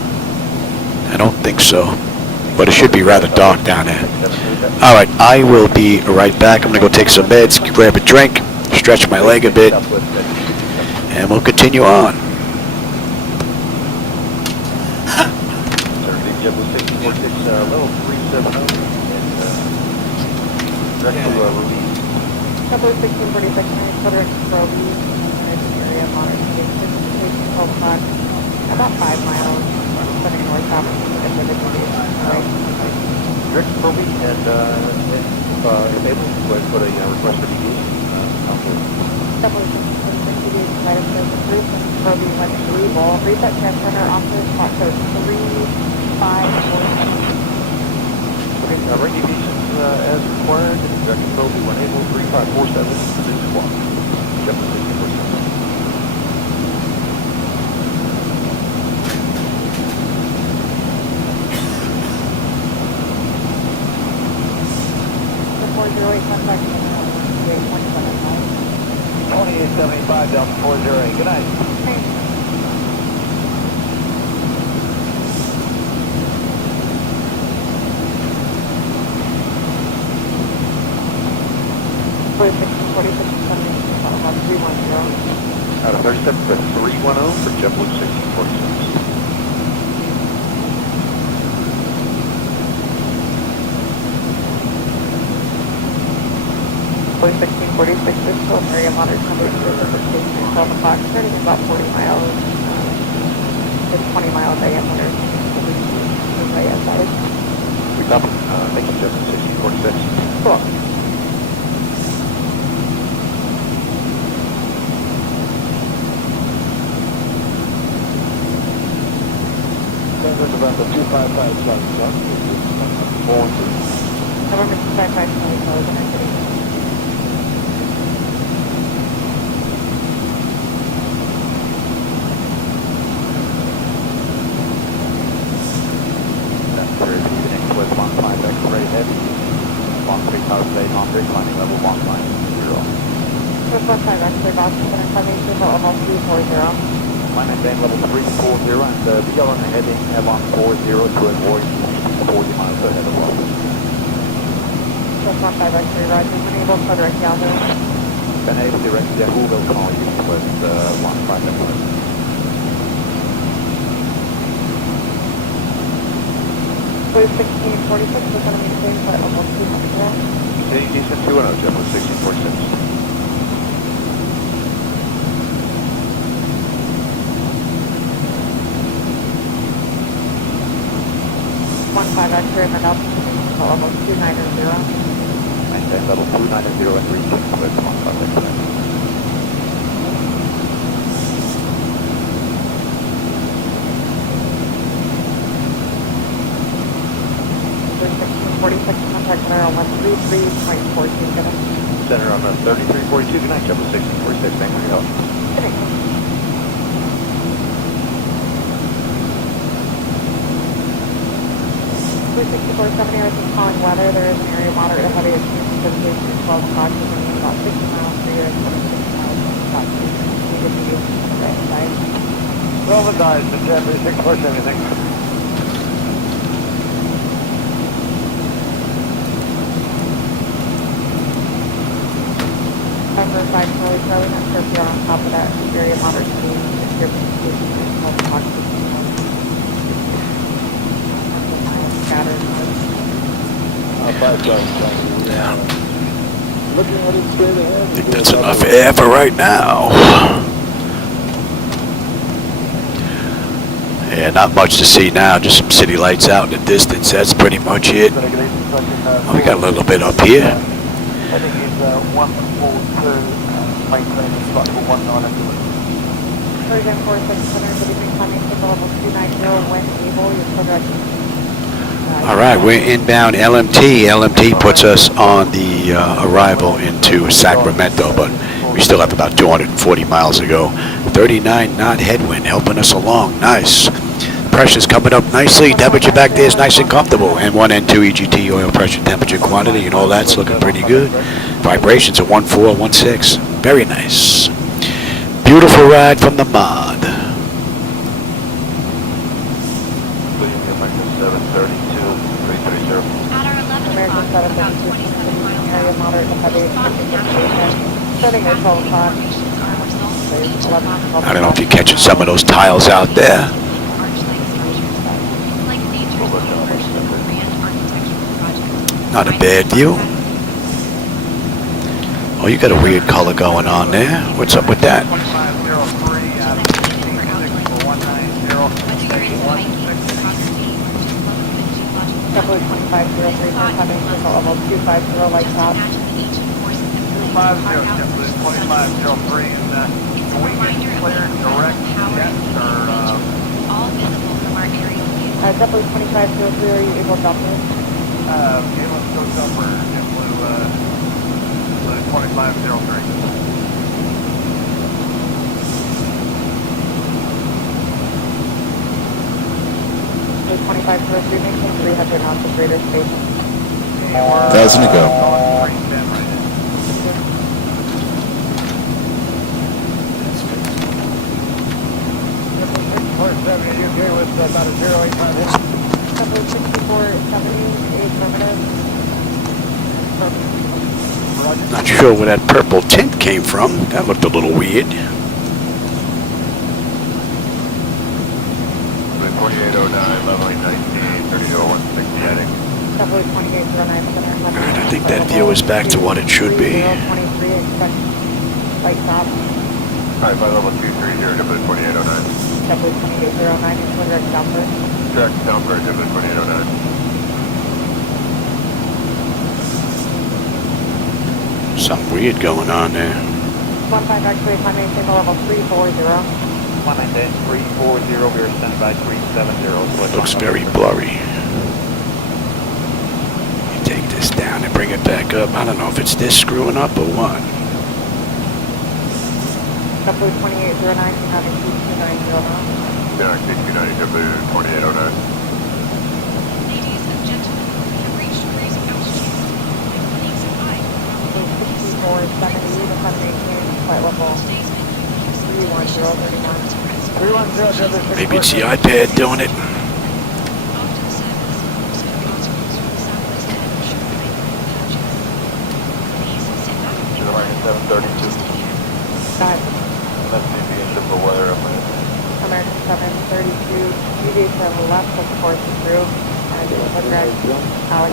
I don't think so. But it should be rather dark down there. Alright, I will be right back. I'm going to go take some meds, grab a drink, stretch my leg a bit, and we'll continue on. About 5 miles setting north south and then right. Direct for week and able, go ahead and put a request for deviation. Reset transmitter off the spot code 3547. Okay, ring deviations as required. Direct control B1 able 3547 to squawk. Jump to 60%. Contact 2875 Delta 408. Good night. Out of 37 for 310 for JetBlue 1646. Boy 1646 is still area monitor number 12 o'clock, starting about 40 miles, with 20 mile diameter. We copy. Thank you, JetBlue 1646. Cool. About the 255 South. November 255 Charlie. Climbing level 1 line 0. Southwest Airlines Flight, information for almost 340. Climb maintain level 340 and be on the heading along 40 to avoid 40 miles ahead of us. Southwest Airlines Flight, Roger, been able to direct Yahoo. Been able to direct Yahoo, will call you with 15. Blue 1646, we're going to maintain for almost 200. City Decent 210, JetBlue 1646. 15 X-ray and altitude level 290. Maintain level 290 and reach with 15 X-ray. Contact center on 133.42. Center on 3342. Good night, JetBlue 1646. Thank you for your help. Good night. Blue 6470, I was calling weather. There is an area moderate to heavy precipitation at 12 o'clock. We're going to be about 60 miles per year and 26 miles per hour. We get the on the right side. Well advised, but JetBlue 647, anything? November 5 Charlie Charlie, not sure if you're on top of that area moderate to heavy precipitation at 12 o'clock. Scattered. I think that's enough air for right now. Yeah, not much to see now, just some city lights out in the distance. That's pretty much it. Oh, we got a little bit up here. I think it's 142, maintaining flight 190. Version 4600, good evening, coming to level 290, when able, you're correct. All right, we're inbound LMT. LMT puts us on the arrival into Sacramento, but we still have about 240 miles to go. 39 knot headwind helping us along. Nice. Pressure's coming up nicely. Temperature back there is nice and comfortable. N1, N2, EGT, oil pressure, temperature, quantity, and all that's looking pretty good. Vibrations at 1416. Very nice. Beautiful ride from the mod. I don't know if you're catching some of those tiles out there. Not a bad view. Oh, you got a weird color going on there. What's up with that? Double Double 2503, having signal level 250, light top. 250, JetBlue 2503, and can we get cleared direct yet, or all visible from our aerial view. Double 2503, are you able to jump in? able to go jumper, JetBlue 2503. 2503, maintain 300 knots of greater space. 1,000 to go. 470, you okay with about a 085 hit? Double 6470, affirmative. Not sure where that purple tint came from. That looked a little weird. 2809, leveling 19, 30-160 heading. Double 2809, I think that view is back to what it should be. 23, expect light top. Alright, by level 230, W2809. Double 2809, into direct jumper. Direct jumper, W2809. Something weird going on there. 15 actually, climbing signal level 340. 340, we are standing by 370. Looks very blurry. You take this down and bring it back up. I don't know if it's this screwing up or what. Double 2809, having 2290 now. Yeah, K290, W2809. Ladies and gentlemen, we have reached cruising altitude. Please abide. 6470, the sun maintains flight level 31031. 310, Maybe it's the iPad doing it. After the service, also articles from the Southwest Airlines Flight purchase. Please sit back. to the line 732. That's the aviation for weather up there. American 732, deviation left of course through, and it was a direct Alex.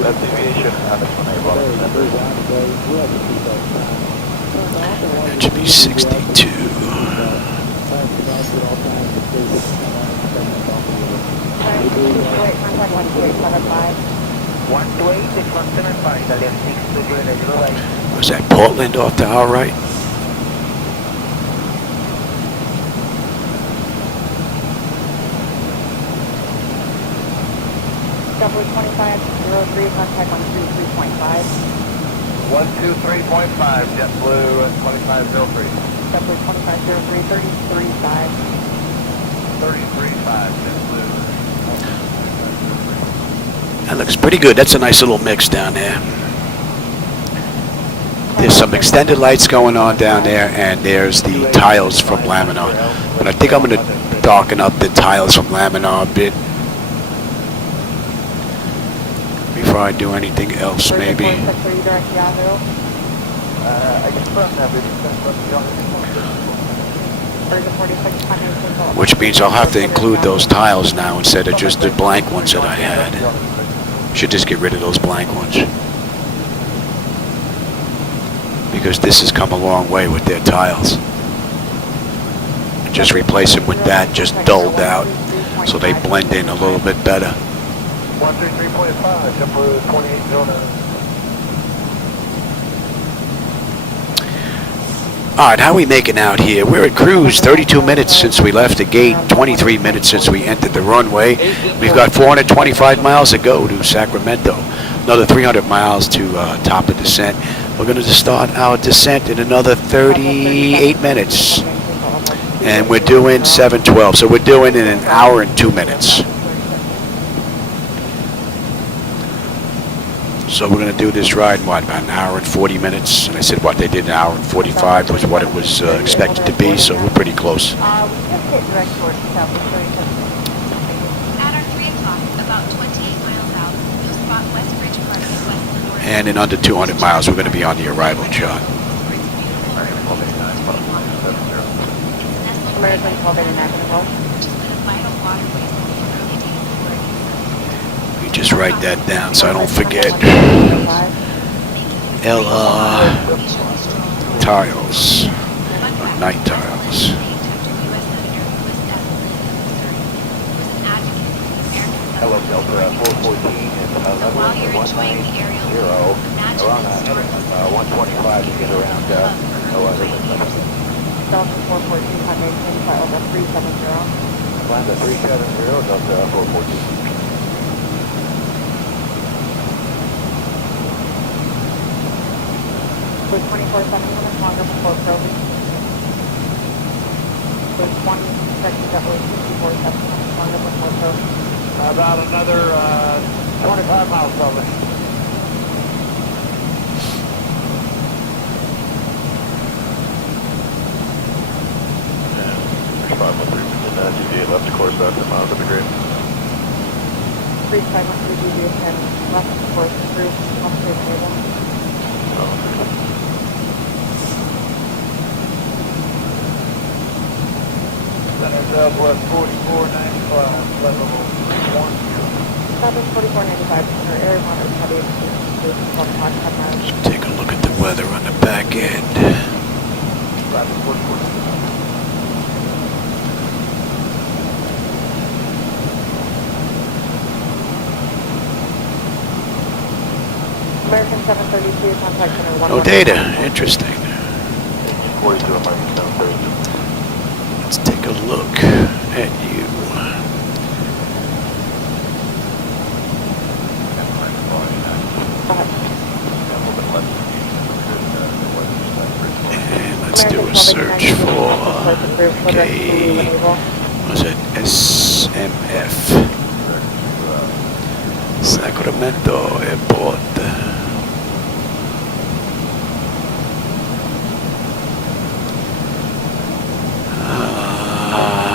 That's aviation, Alex, when I bought it. That should be 62. Contact 12875. 128, 175, Was that Portland off to our right? Double 2503, contact 123.5. 123.5, JetBlue 2503. Double 2503, 33.5. 33.5, JetBlue. That looks pretty good. That's a nice little mix down there. There's some extended lights going on down there, and there's the tiles from Laminar. But I think I'm going to darken up the tiles from Laminar a bit before I do anything else, maybe. Which means I'll have to include those tiles now instead of just the blank ones that I had. Should just get rid of those blank ones. Because this has come a long way with their tiles. Just replace them with that, just dulled out, so they blend in a little bit better. 133.5, JetBlue 2809. Alright, how are we making out here? We're at cruise, 32 minutes since we left the gate, 23 minutes since we entered the runway. We've got 425 miles to go to Sacramento. Another 300 miles to top of descent. We're going to start our descent in another 38 minutes. And we're doing 712, so we're doing in an hour and 2 minutes. So we're going to do this ride in what, about an hour and 40 minutes? And I said what they did, an hour and 45 was what it was expected to be, so we're pretty close. At our 3 o'clock, about 28 miles out, you'll spot West Ridge Park west of Florida. And in under 200 miles, we're going to be on the arrival chart. American 1289. Just write that down so I don't forget. LR tiles, night tiles. Hello, enjoying the aerial. Imagine around historical 125 to get around Delta 442, Contact flight level 370. Land the 370, Delta 442. So 24/7 minutes longer before probing. So 20 seconds at least 54/7 minutes longer before probing. About another 25 miles probably. GD left of course after miles of the grade. 3513 GD 10 left of course through upstairs table. Center Southwest 4495, level 1. Southwest 4495, center area monitor heavy extreme 12 o'clock 10 miles. Take a look at the weather on the back end. American 732, contact center 1. No data. Interesting. 42 American 730. Let's take a look at you. And let's do a search for, was it SMF? Sacramento Airport.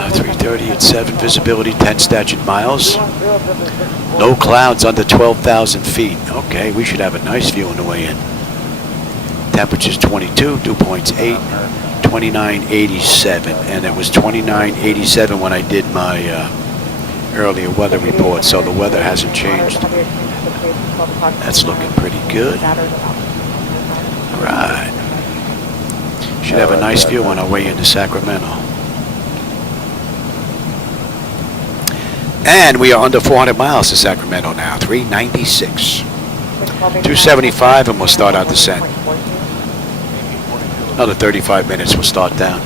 3:30 at 7, visibility 10 statute miles. No clouds under 12,000 feet. Okay, we should have a nice view on the way in. Temperature's 22, dew point's 8, 2987, and it was 2987 when I did my earlier weather report, so the weather hasn't changed. That's looking pretty good. Right. Should have a nice view on our way into Sacramento. And we are under 400 miles to Sacramento now, 396. 275 and we'll start our descent. Another 35 minutes, we'll start down.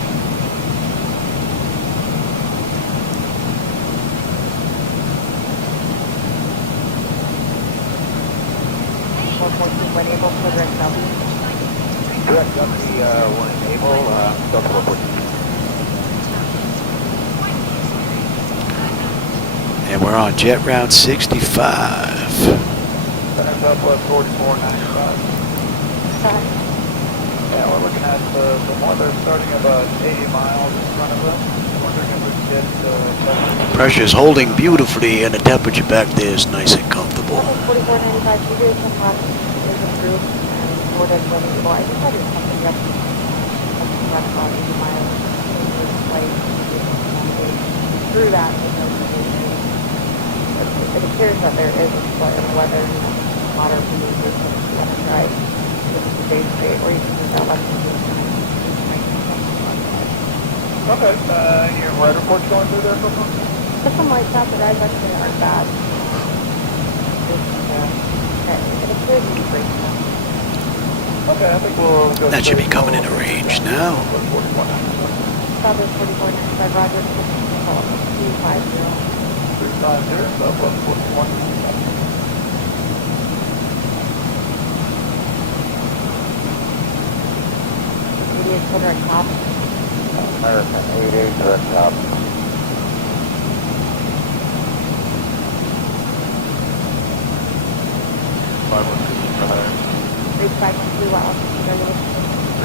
Direct W, one enable, Delta 442. And we're on jet route 65. Center Southwest 4495. Yeah, we're looking at the weather starting about 80 miles in front of us. Wondering if we can get Pressure's holding beautifully and the temperature back there is nice and comfortable. 4495, GD 10 left is approved and ordered when you I just had your company up about 80 miles through that. It appears that there is a split in weather, moderate behavior, so if you want to try the day straight, or you can use that left. Okay, any red reports going through there for folks? There's some lights out, the guys actually aren't bad. It appears to be breaking up. Okay, I think we'll go. That should be coming into range now. Southwest 4495, Roger, 250. 350, Southwest 41. Immediate direct top. American 88 direct top.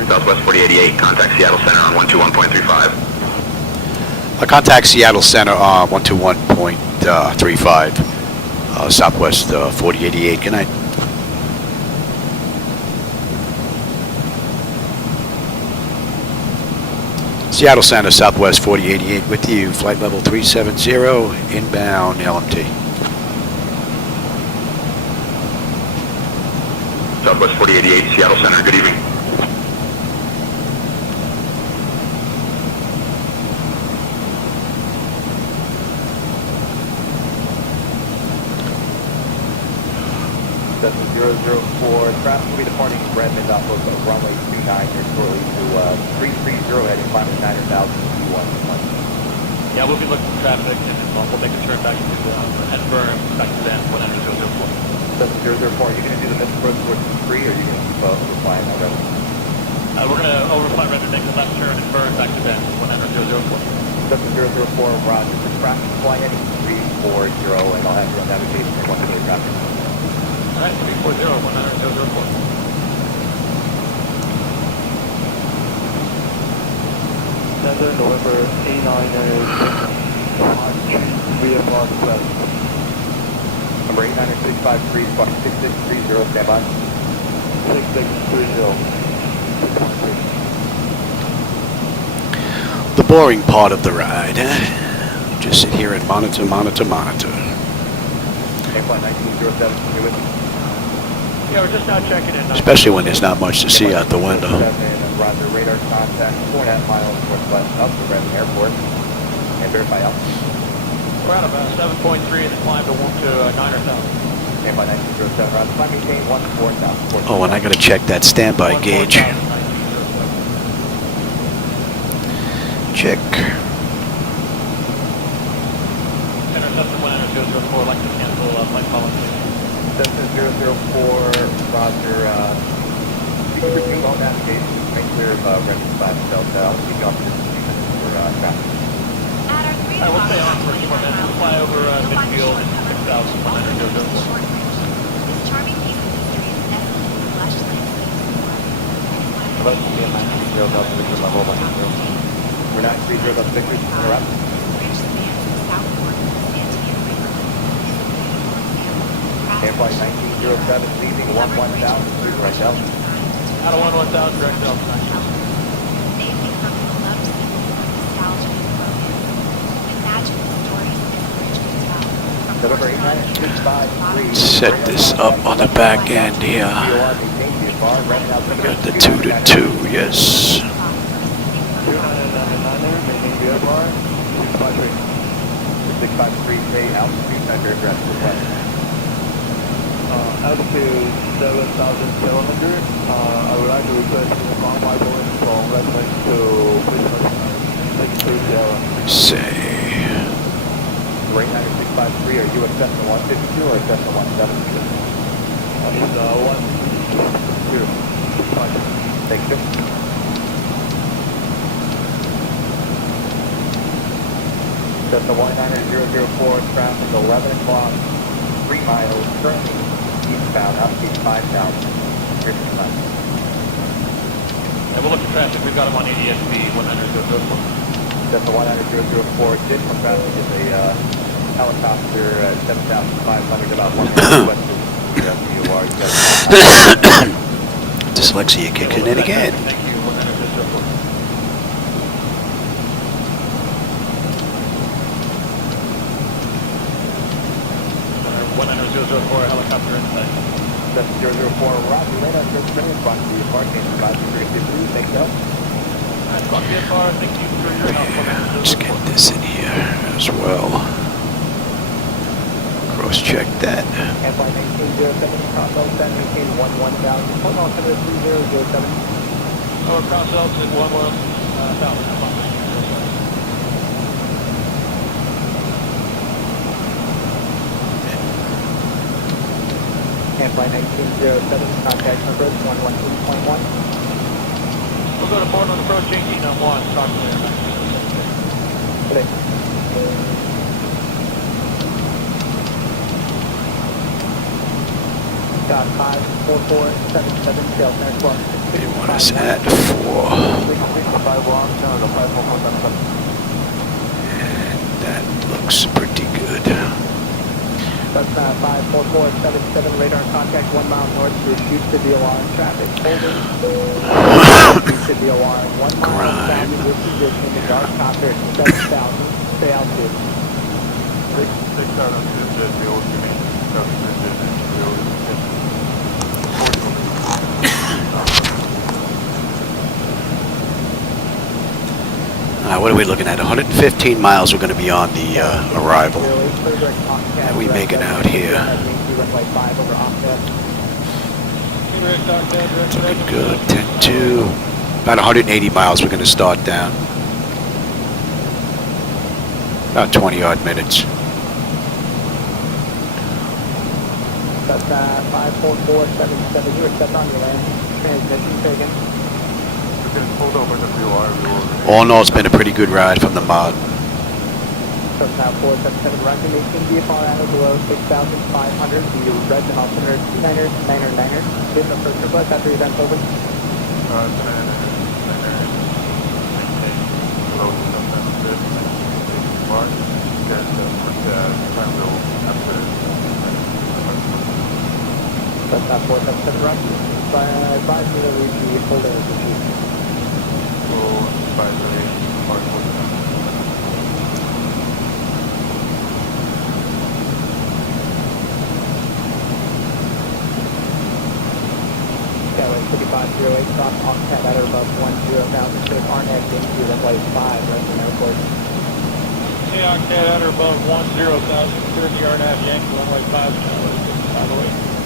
Southwest 4088, contact Seattle Center on 121.35. Contact Seattle Center on 121.35, Southwest 4088. Good night. Seattle Center, Southwest 4088 with you. Flight level 370, inbound LMT. Southwest 4088, Seattle Center, good evening. 7004, traffic will be departing Redmond off of runway 29 here shortly to 330 heading climb at 9,000 Q1. Yeah, we'll be looking for traffic, and then we'll make a turn back to Edinburgh, back to Dan, 10004. 7004, are you going to do the missed approach towards the 3, or are you going to keep overflying that Redmond? We're going to overfly Redmond, make the left turn, and burn back to Dan, 10004. 7004, Roger. For traffic flying heading 340, and I'll have you on navigation for 1 minute traffic. All right, 340, 10004. November A9 VFR request. Number 89653, squawk 6630, stand by. 6630. The boring part of the ride, huh? Just sit here and monitor. Airplane 1907, you with me? Yeah, we're just now checking in. Especially when there's not much to see out the window. Roger, radar contact 4.5 miles northwest of the Redmond Airport. And verify up. We're at about 7.3 and the climb to 9 or 000. Stand by 1907, Roger. Climb maintain 14,000. Oh, and I gotta check that standby gauge. Check. Interceptor 10004, like to cancel flight policy. 7004, Roger. You can resume all navigation. Make clear of Redmond Flash Delta. I'll keep you on for 15 minutes for traffic. Alright, we'll stay on for a few more minutes. We'll fly over midfield and 6,100. Charming piece of history is nestled in the lush landscape. Hello, CM 930 Delta Victor level 100. We're 930 Delta Victor, we're up. Rich spans the southward of the Santiago River. Airplane 1907 leaving 11000, please right down. Out of 11000, direct out. They become beloved symbols of nostalgia and romance. Imagine the stories this bridge could tell. November 89653. Set this up on the back end here. Got the 2-to-2, yes. 653, altitude, center address request. Altitude 7,700. I would like to request a long flight going from Redmond to Christmas. Say. Rate 9653, are you a Cessna 152 or a Cessna 172? It's 152. Thank you. Cessna 19004, traffic 11 o'clock, 3 miles, currently eastbound, upstate 5,000. Here's the time. Yeah, we'll look at traffic. We've got them on ADSB 100. Cessna 19004, additional traffic is a helicopter at 7,500, about 1 minute west of the UR. Dyslexia kicking in again. Thank you, 100. 10004 helicopter inside. 7004, Roger, radar search minutes, watch the parking, about 353, thank you. Alright, Squawk VFR, thank you for your help. Let's get this in here as well. Cross check that. Airplane 1807, cross L10, maintain 11,000, point altimeter 3007. Over cross altitude 11,000. Airplane 1907, contact number 112.1. We'll go to board on approach changing on 1, talk to you. Today. Got 54477, tail center club. They want us at 4. And that looks pretty good. That's 54477, radar contact 1 mile north to shoot to DOR traffic. Holding. Shoot to DOR 1 mile south of your position, the dark copter 7,000, stay altitude. 6,000. What are we looking at? 115 miles we're going to be on the arrival. How are we making out here? Looking good. 10-2. About 180 miles we're going to start down. About 20 odd minutes. That's 54477. You were set on your land. Transmission taken. All in all, it's been a pretty good ride from the mod. That's 477. Roger, making VFR out of below 6,500. The red and altimeter 29er. Give the first request after your event's over. That's 477. Roger. Advise me to read the folder of the chief. Yeah, 5508, stop on cat at or above 10,000, safe RNAV-Z, runway 5, right from airport. Hey, Octet at or above 10,000, clear the RNAV-Z, runway 5, 508.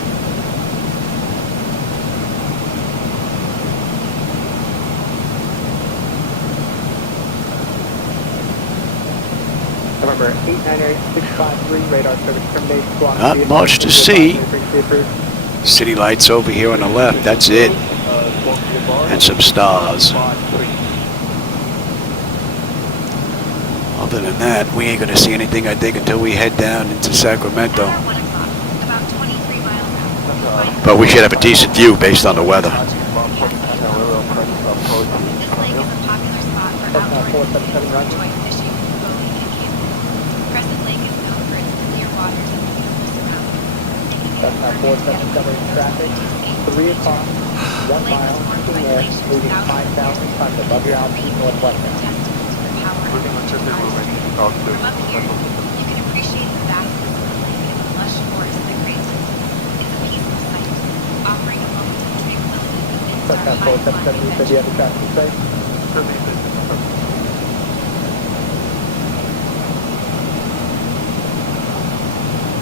November 898-653, radar service terminated. Not much to see. City lights over here on the left, that's it. And some stars. Other than that, we ain't gonna see anything, I think, until we head down into Sacramento. But we should have a decent view based on the weather. That's 477 traffic. 3 o'clock, 1 mile, keeping air, moving 5,000 tons above your altitude northwest. From up here, you can appreciate the vast visibility and the lush forest that graced it. It's a peaceful sight, offering a moment of tranquility amidst our That's high-flying 477, you said you had the traffic straight?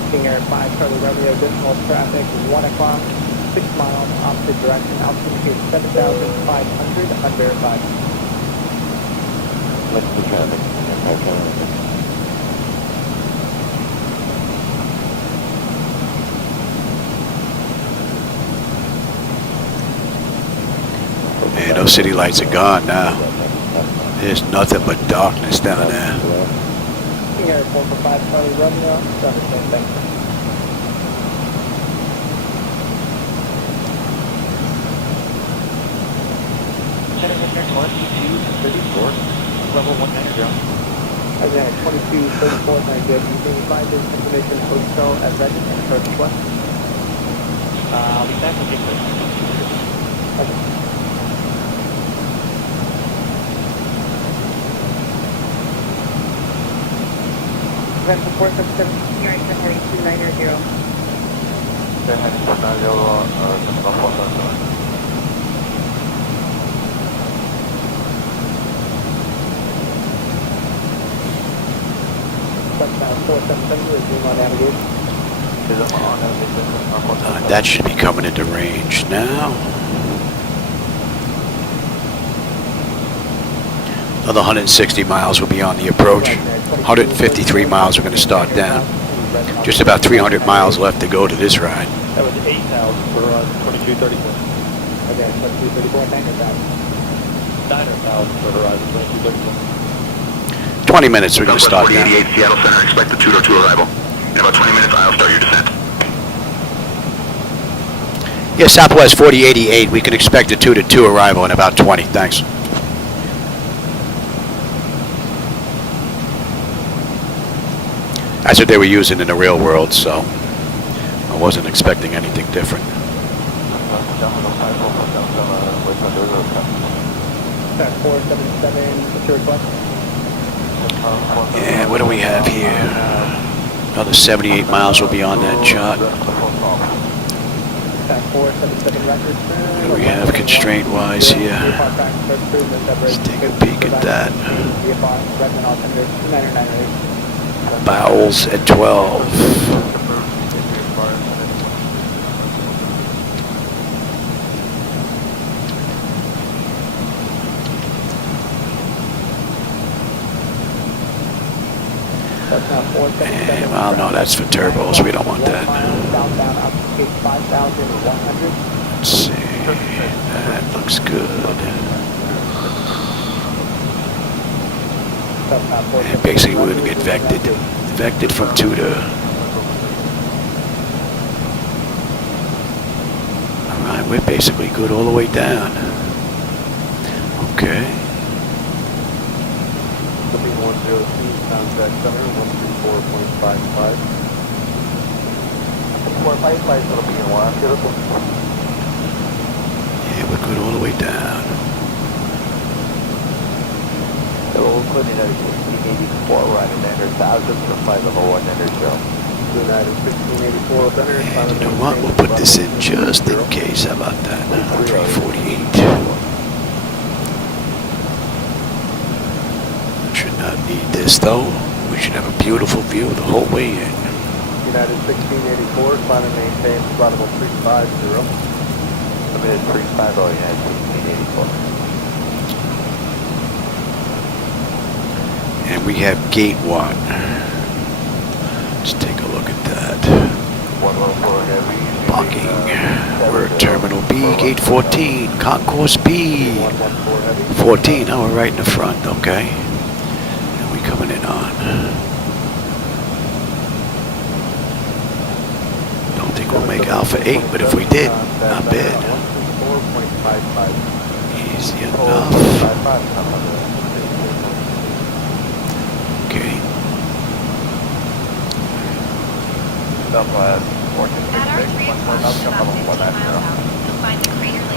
King Air 5 Charlie Romeo, additional traffic, 1 o'clock, 6 miles, opposite direction, altitude 7,500, under 5. What's the traffic? Man, those city lights are gone now. There's nothing but darkness down there. King Air 445 Charlie Romeo, done the same thing. Level 190 ground. Again, 2234, very good. You can find this information hotel at register and first request. I'll be back with you. Then support of 17 right for heading 2900. Heading 2900, That should be coming into range now. Another 160 miles will be on the approach. 153 miles we're going to start down. Just about 300 miles left to go to this ride. That was 8,000 for 2234. Okay, 2234, 9,000. 9,000 for Horizon 2234. 20 minutes we're going to start down. 4088 Seattle Center, expect the 202 arrival. In about 20 minutes, I'll start your descent. Yeah, Southwest 4088, we can expect a 2-2 arrival in about 20. Thanks. That's what they were using in the real world, so I wasn't expecting anything different. That's 477, what's your request? Yeah, what do we have here? Another 78 miles will be on that chart. That's 477 record. What do we have constraint-wise here? Let's take a peek at that. Bowels at 12. And, well, no, that's for turbos. We don't want that. Let's see. That looks good. And basically, we're going to get vected from 2 to... Alright, we're basically good all the way down. Okay. 102, contact center, 124.55. 455, it'll be in one. Yeah, we're good all the way down. Hello, Oakland, United 1684, running under 1000 for 501 under show. United 1684, under And you know what? We'll put this in just in case. How about that? 348. Should not need this though. We should have a beautiful view the whole way in. United 1684, climb and maintain throttle 350. Limited 350, United 1684. And we have gate 1. Let's take a look at that. 114 heavy. Parking. We're at Terminal B, Gate 14, Concourse B. 14, oh, we're right in the front, okay. And we coming in on. Don't think we'll make Alpha 8, but if we did, not bad. Easy enough. Okay.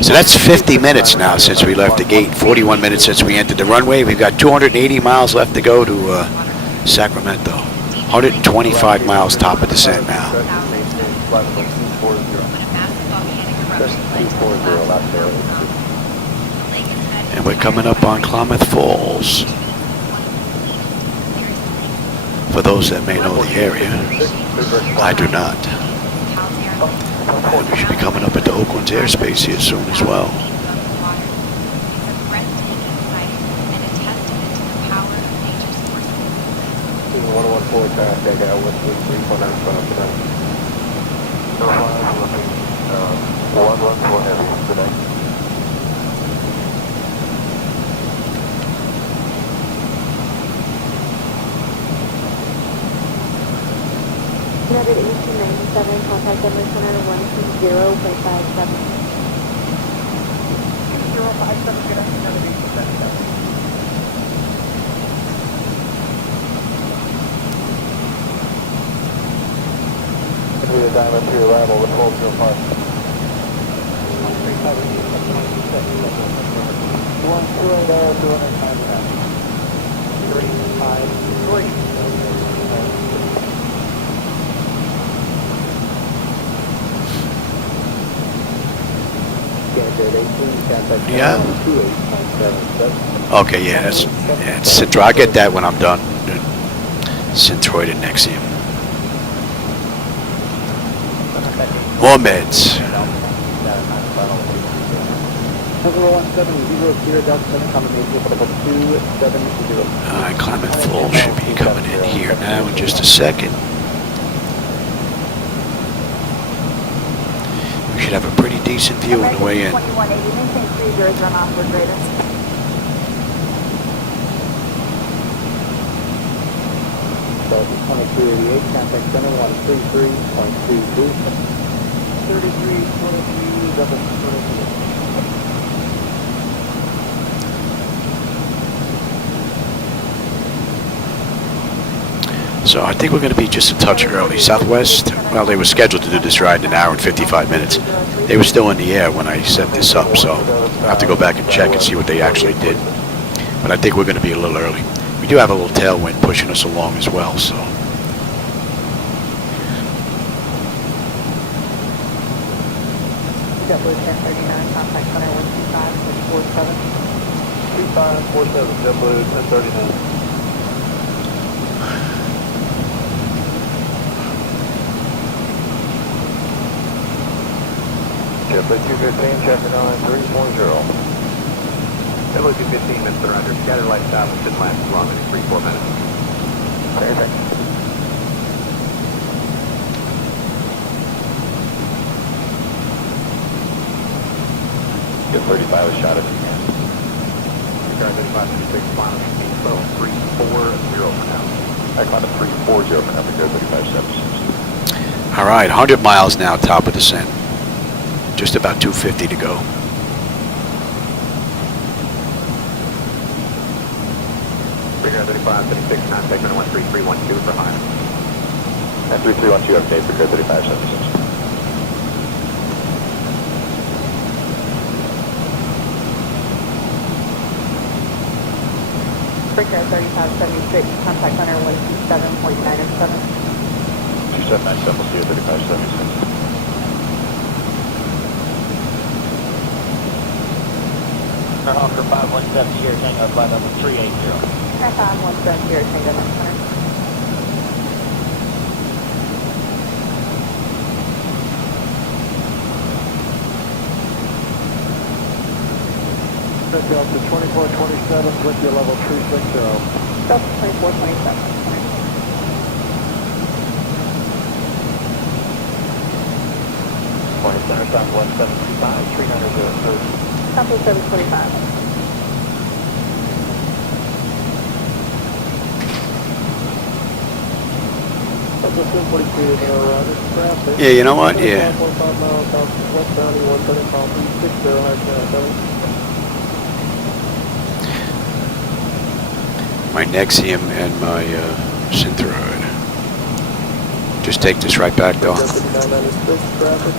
So that's 50 minutes now since we left the gate, 41 minutes since we entered the runway. We've got 280 miles left to go to Sacramento. 125 miles top of descent now. And we're coming up on Klamath Falls. For those that may know the area, I do not. And we should be coming up into Oakland's airspace here soon as well. United 1897, contact Denver Center 120.57. 2057, good afternoon, United 1897. We are diamond to your arrival with 1205. 353. Yeah. Okay, yeah, that's Centro. I'll get that when I'm done. Centroid and Nexium. More meds. Alright, Klamath Falls should be coming in here now in just a second. We should have a pretty decent view on the way in. 2180, maintain 30 run off for greater. So 2388, contact center 133.22. 3323, double 23. So I think we're going to be just a touch early. Southwest, well, they were scheduled to do this ride in an hour and 55 minutes. They were still in the air when I set this up, so I'll have to go back and check and see what they actually did. But I think we're going to be a little early. We do have a little tailwind pushing us along as well, so. JetBlue 1039, contact center 125.47. 2547, JetBlue 1039. JetBlue 215, traffic on 340. JetBlue 215, Mr. Under, scattered light south, should last as long as 3-4 minutes. Okay, thanks. 35 was shot at. Sky 3576, final speed level 340 for now. I climb at 340 for now, because 3576. All right, 100 miles now, top of descent. Just about 250 to go. Sky 3576, contact 13312 for high. And 3312, okay, for 3576. Breaker 3576, contact center 127.907. 2797, we'll see you at 3576. Hawker 517 here, Tango, flight number 380. 517 here, Tango, next center. Delta 2427, with your level 360. Delta 2427. Point center time 1725, 300 Delta 725. Delta 743, Yeah, you know what? Yeah. 5.5 miles south west boundary 130, 360, My Nexium and my Synthroid. Just take this right back though. 996 traffic,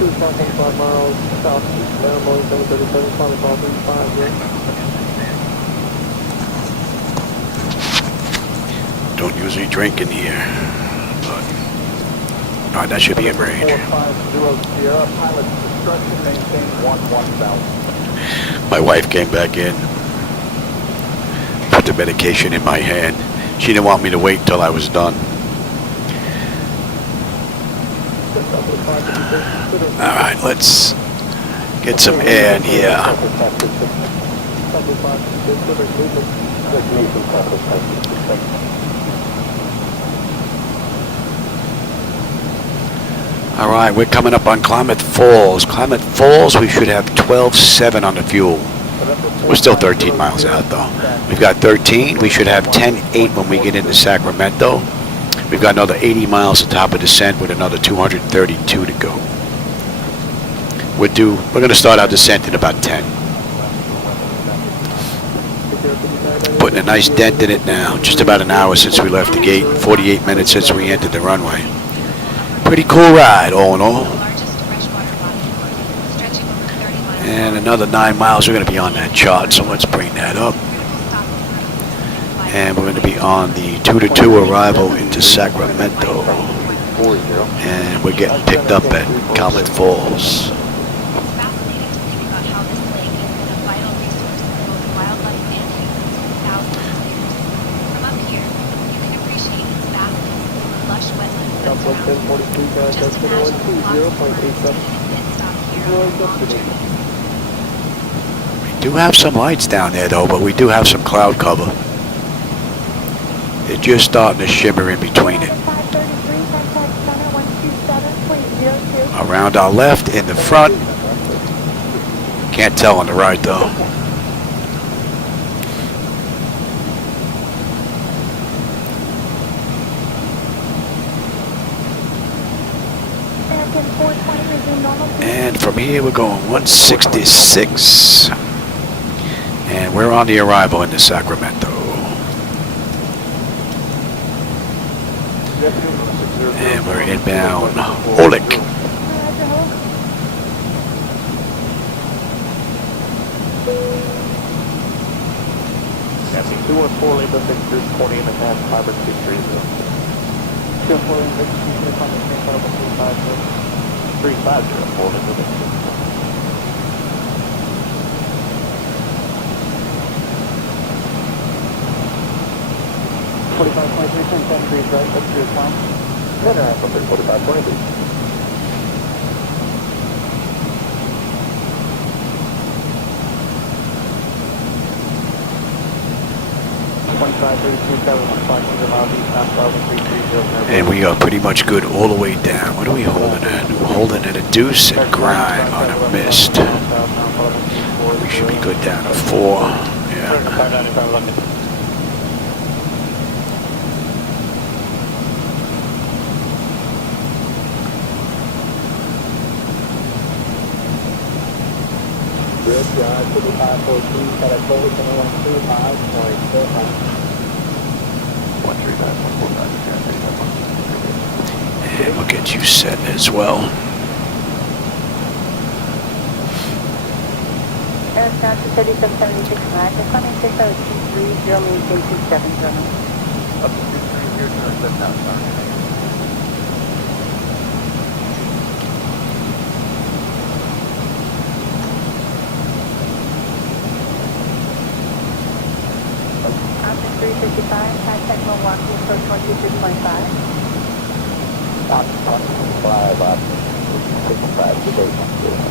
2.5 miles southeast, now Boeing 737, final call 350. Don't usually drink in here, but all right, that should be in range. 450 Sierra, pilot destruction, maintain 11,000. My wife came back in, put the medication in my hand. She didn't want me to wait till I was done. All right, let's get some air in here. All right, we're coming up on Klamath Falls. Klamath Falls, we should have 12.7 on the fuel. We're still 13 miles out though. We've got 13. We should have 10.8 when we get into Sacramento. We've got another 80 miles to top of descent with another 232 to go. We're going to start our descent in about 10. Putting a nice dent in it now. Just about an hour since we left the gate. 48 minutes since we entered the runway. Pretty cool ride, all in all. And another 9 miles, we're going to be on that chart, so let's bring that up. And we're going to be on the 2-2 arrival into Sacramento. And we're getting picked up at Klamath Falls. We do have some lights down there though, but we do have some cloud cover. They're just starting to shimmer in between it. Around our left, in the front. Can't tell on the right though. And from here we're going 166. And we're on the arrival into Sacramento. And we're inbound Olik. Passing 214 Lima Victor 20 and a half, Fiber 230. 214 Victor, on the same level 350, 4 Lima Victor. 45.3, 10 degrees right, that's your time. No, no, that's 45.23. 500 miles east, 9,330. And we are pretty much good all the way down. What are we holding at? We're holding at a deuce and grime on a mist. should be good down to 4. Yeah. Good job, 5514, got a total from 125.45. 135.45. And we'll get you set as well. Aircraft 3776 Mac, responding 6023, maintain 27 German. Up to 230, 7,000. Option 355, contact Milwaukee, approach 123.5. Option 125, option 355, today, 125.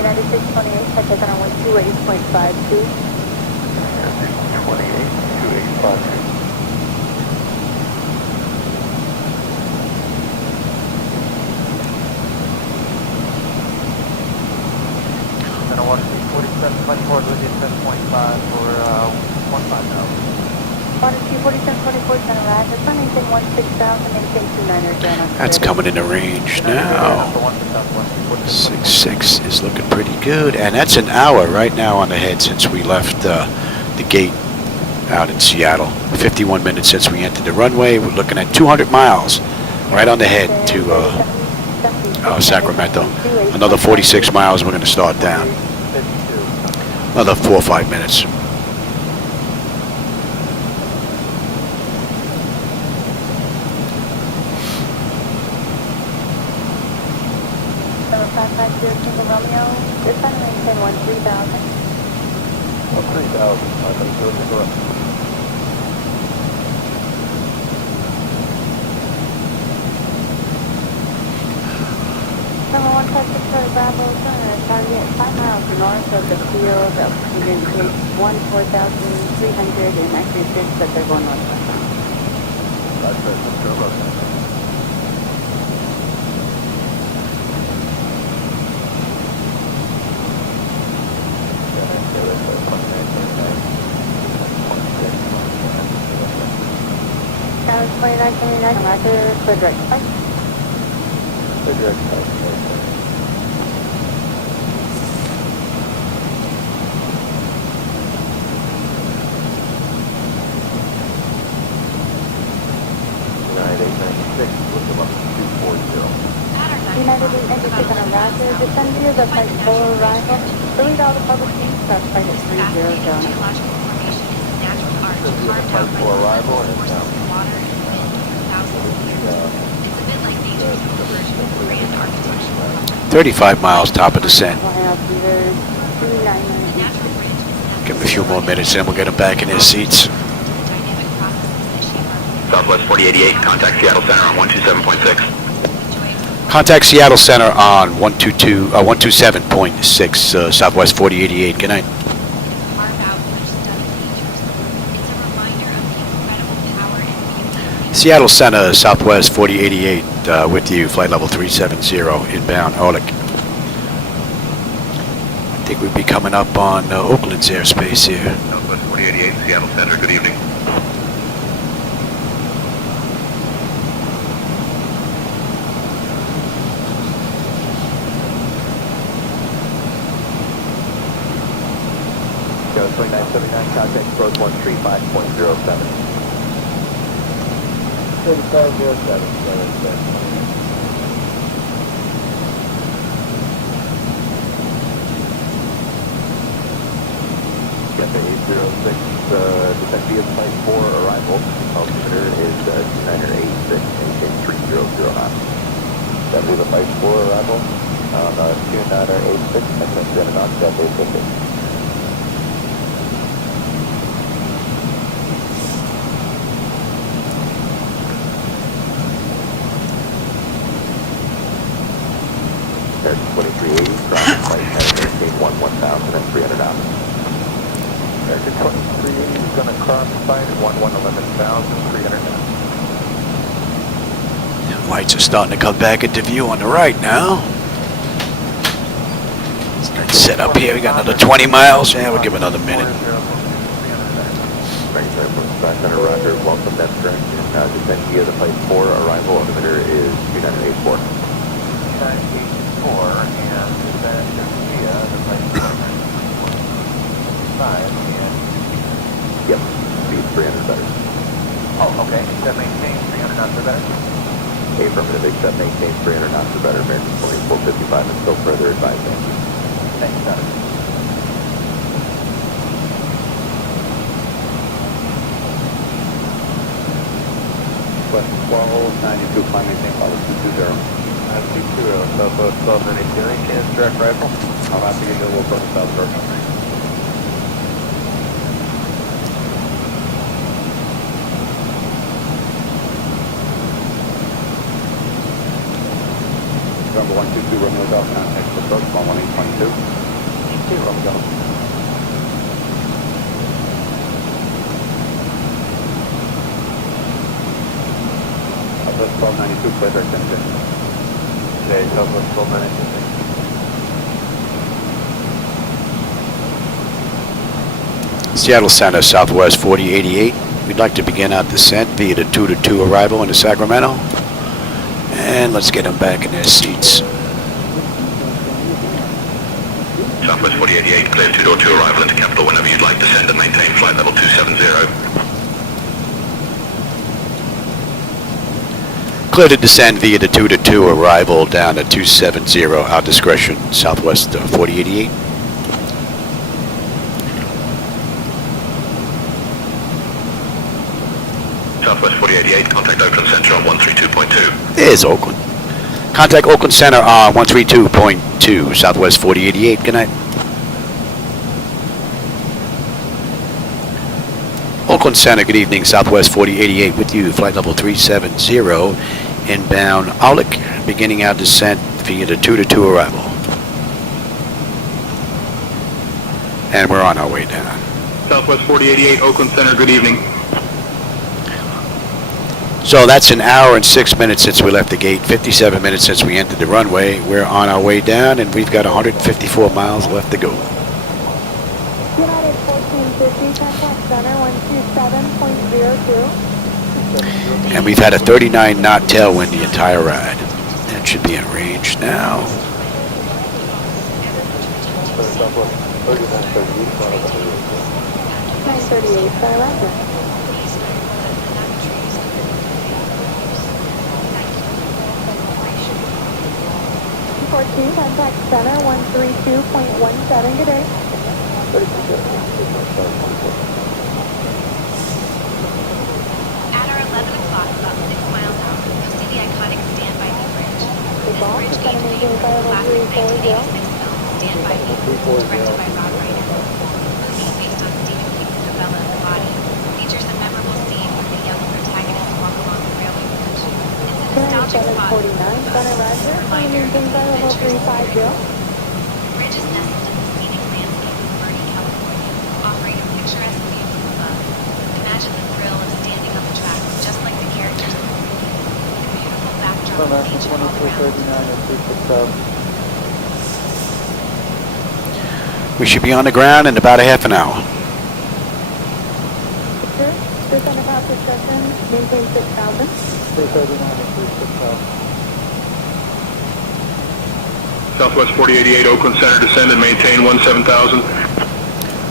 United 628, contact on 128.52. 28.285. Then I want to see 4724 with you 10.5 for 150. Water 24724, center rise, responding 16,000, maintain 29er German. That's coming into range now. 66 is looking pretty good, and that's an hour right now on the head since we left the gate out in Seattle. 51 minutes since we entered the runway. We're looking at 200 miles right on the head to Sacramento. Another 46 miles we're going to start down. Another 4 or 5 minutes. Single Romeo, this time maintain 3000. 3,000, I think you're correct. Number 156 Bravo, target 5 miles north of the field of Union Creek, 14,300 and actually 6 that they're going northwest. That's it, let's go look. Tower 2929, roger, for direct flight. For direct flight. United 896 on a roger, descend via the flight 4 arrival, delete all the public needs, start flight at 30 Jonah. Flight 4 arrival and it's down. 35 miles top of descent. Give them a few more minutes, then we'll get them back in their seats. Southwest 4088, contact Seattle Center on 127.6. Contact Seattle Center on 127.6, Southwest 4088. Good night. Seattle Center, Southwest 4088, with you, flight level 370, inbound, Orlick. I think we'd be coming up on Oakland's airspace here. Southwest 4088, Seattle Center, good evening. Go 2979, contact approach 135.07. 3507. Cafe 806, descent via flight 4 arrival. Altimeter is 2986, maintain 300 knots. Descent via flight 4 arrival on 2986, maintain 300 knots, Cafe 806. There's 2380, crossing flight 10, maintain 1000 and 300 knots. American 23 is going to cross site at 11,300. Lights are starting to come back into view on the right now. Let's set up here. We got another 20 miles. Yeah, we'll give another minute. Roger, welcome, that's correct. Descent via the flight 4, arrival altimeter is 2984. 2984, and descent via the flight 5, and... Yep, speed 300 better. Oh, okay, except maintain 300 knots or better? Affirmative, except maintain 300 knots or better, American 2455, and still further advising. Thanks, sir. West 1292, climb maintain level 220. 220, Southwest 1292, any chance direct rifle? I'll have to give you a little further south door number. Number 122, Romeo Golf, contact for approach, 11822. 2 Romeo Golf. Southwest 1292, clear direct engine. Okay, Southwest 1292. Seattle Center, Southwest 4088. We'd like to begin our descent via the 2-2 arrival into Sacramento. And let's get them back in their seats. Southwest 4088, clear 2-2 arrival into Capital whenever you'd like. Descend and maintain flight level 270. Clear to descend via the 2-2 arrival down to 270, our discretion, Southwest 4088. Southwest 4088, contact Oakland Center on 132.2. There's Oakland. Contact Oakland Center on 132.2, Southwest 4088. Good night. Oakland Center, good evening, Southwest 4088 with you, flight level 370, inbound Aulick, beginning our descent via the 2-2 arrival. And we're on our way down. Southwest 4088, Oakland Center, good evening. So that's an hour and 6 minutes since we left the gate, 57 minutes since we entered the runway. We're on our way down, and we've got 154 miles left to go. United 1450, contact center 127.02. And we've had a 39 knot tailwind the entire ride. That should be in range now. 938, Roger. 14, contact center 132.17, good day. At our 11 o'clock, about 6 miles out, you'll see the iconic Standby Me Bridge. This bridge aims to equal the classic 1986 film Standby Me, directed by Rob Reiner. The movie, based on Stephen King's novella The Body, features a memorable scene where the young protagonists walk along the railway bridge. It's a nostalgic spot. 749, center Roger, Reminder of the level adventures. 350. The bridge is nestled in the scenic landscape of Bernie, California, offering a picturesque view from above. Imagine the thrill of standing on the track, just like the characters in the movie. The beautiful backdrop of nature all around. We should be on the ground in about a half an hour. Sir, descend about discussion, maintain 6,000. 339 and 360. Southwest 4088, Oakland Center, descend and maintain 17,000.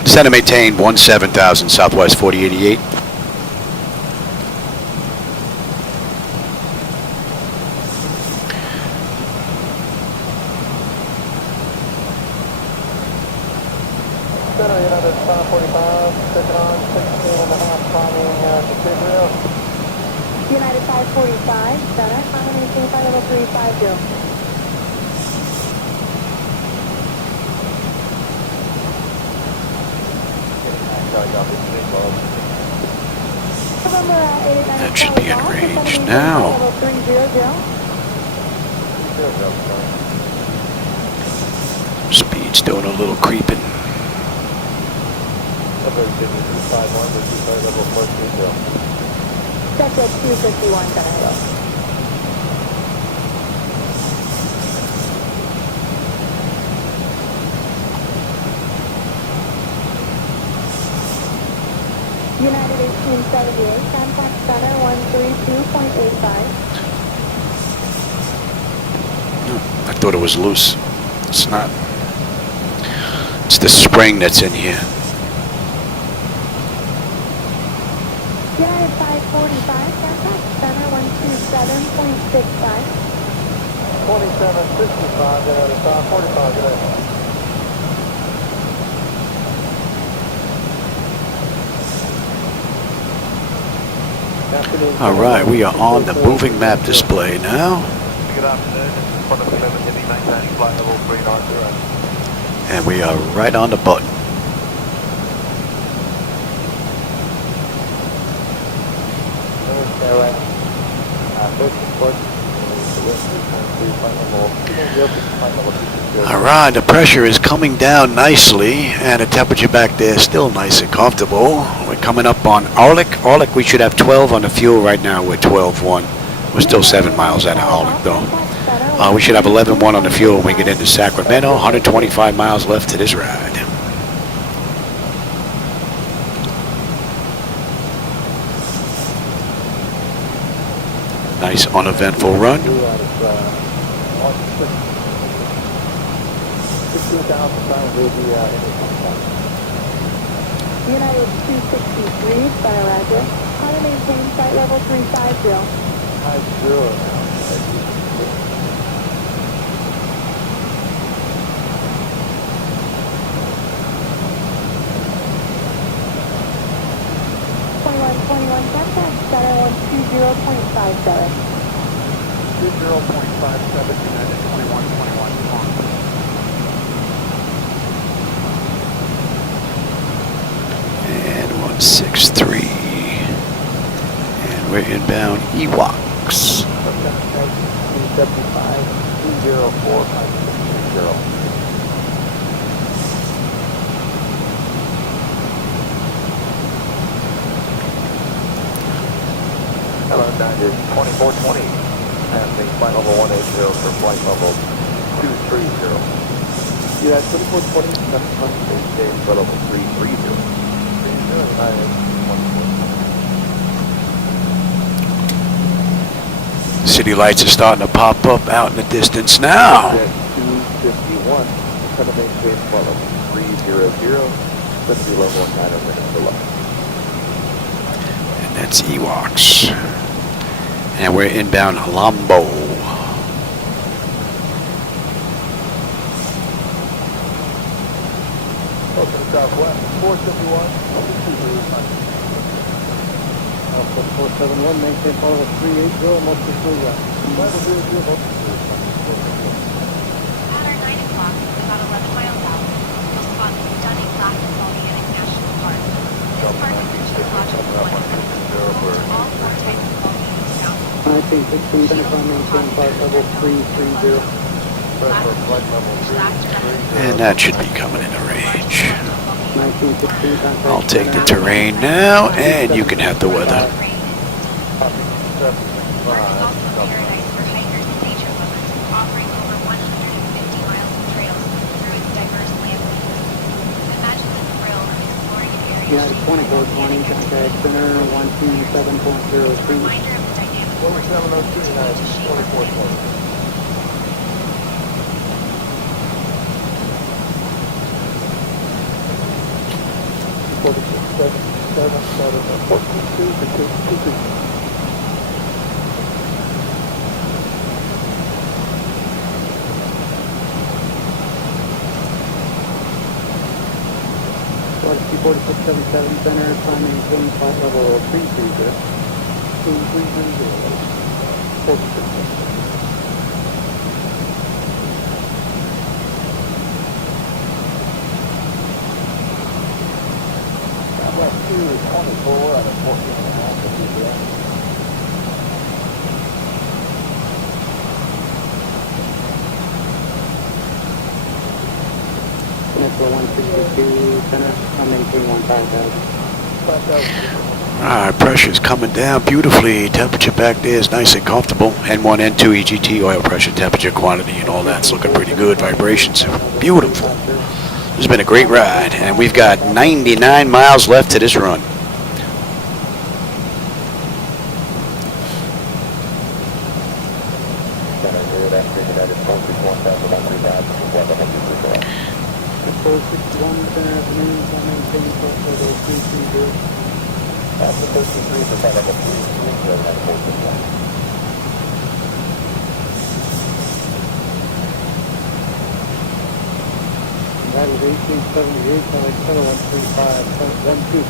Descend and maintain 17,000, Southwest 4088. Center, United 545, second on, 16.5, climbing Procedural. United 545, center, climb maintain flight level 350. That should be in range now. Speed's doing a little creeping. Southwest 251, Sacramento. United 1878, contact center 132.85. I thought it was loose. It's not. It's the spring that's in here. United 545, contact center 127.65. 2765, United 545, good afternoon. All right, we are on the moving map display now. Good afternoon, this is Qantas 11 Heavy maintaining flight level 390. And we are right on the button. All right, the pressure is coming down nicely, and the temperature back there is still nice and comfortable. We're coming up on Arlick. Arlick, we should have 12 on the fuel right now. We're 12.1. We're still 7 miles out of Arlick, though. We should have 11.1 on the fuel when we get into Sacramento. 125 miles left to this ride. Nice uneventful run. United 263, final roger. How to maintain flight level 350. 2121, contact center 120.57. 20.57, United 2121, And 163. And we're inbound Ewoks. 275, 204, 5630. Hello, United 2420, passing flight level 180 for flight level 230. Yeah, 2420, that's stage flight level 330. 309, City lights are starting to pop up out in the distance now. 251, center maintain flight level 300, going to be level 9 minutes below. And that's Ewoks. And we're inbound Lambo. Welcome to Southwest, 471, Alpha 471, maintain follow 380, multiple crew left. At our 9 o'clock, about 11 miles out, you'll spot the stunning Black Volcanic National Park. This park is a geological wonderment, home to all 4 types of volcanoes found. 1916, Benetton, maintain flight level 330. And that should be coming into range. 1916, contact. I'll take the terrain now, and you can have the weather. Park is also paradise for hikers and nature lovers, offering over 150 miles of trails through its diverse landscape. Imagine the thrill of exploring an area Yeah, 2420, contact center 127.03. reminder of the dynamic forces that continue to shape our planet. 4677 center, time maintain flight level 330. 2330. 4677. Southwest 224 out of 14.5 to Capital 162, center, I'm maintain 15,000. Alright, pressure's coming down beautifully. Temperature back there is nice and comfortable. N1, N2, EGT, oil pressure, temperature, quantity, and all that's looking pretty good. Vibrations are beautiful. This has been a great ride, and we've got 99 miles left to this run. That was 1878, so like 7135.12.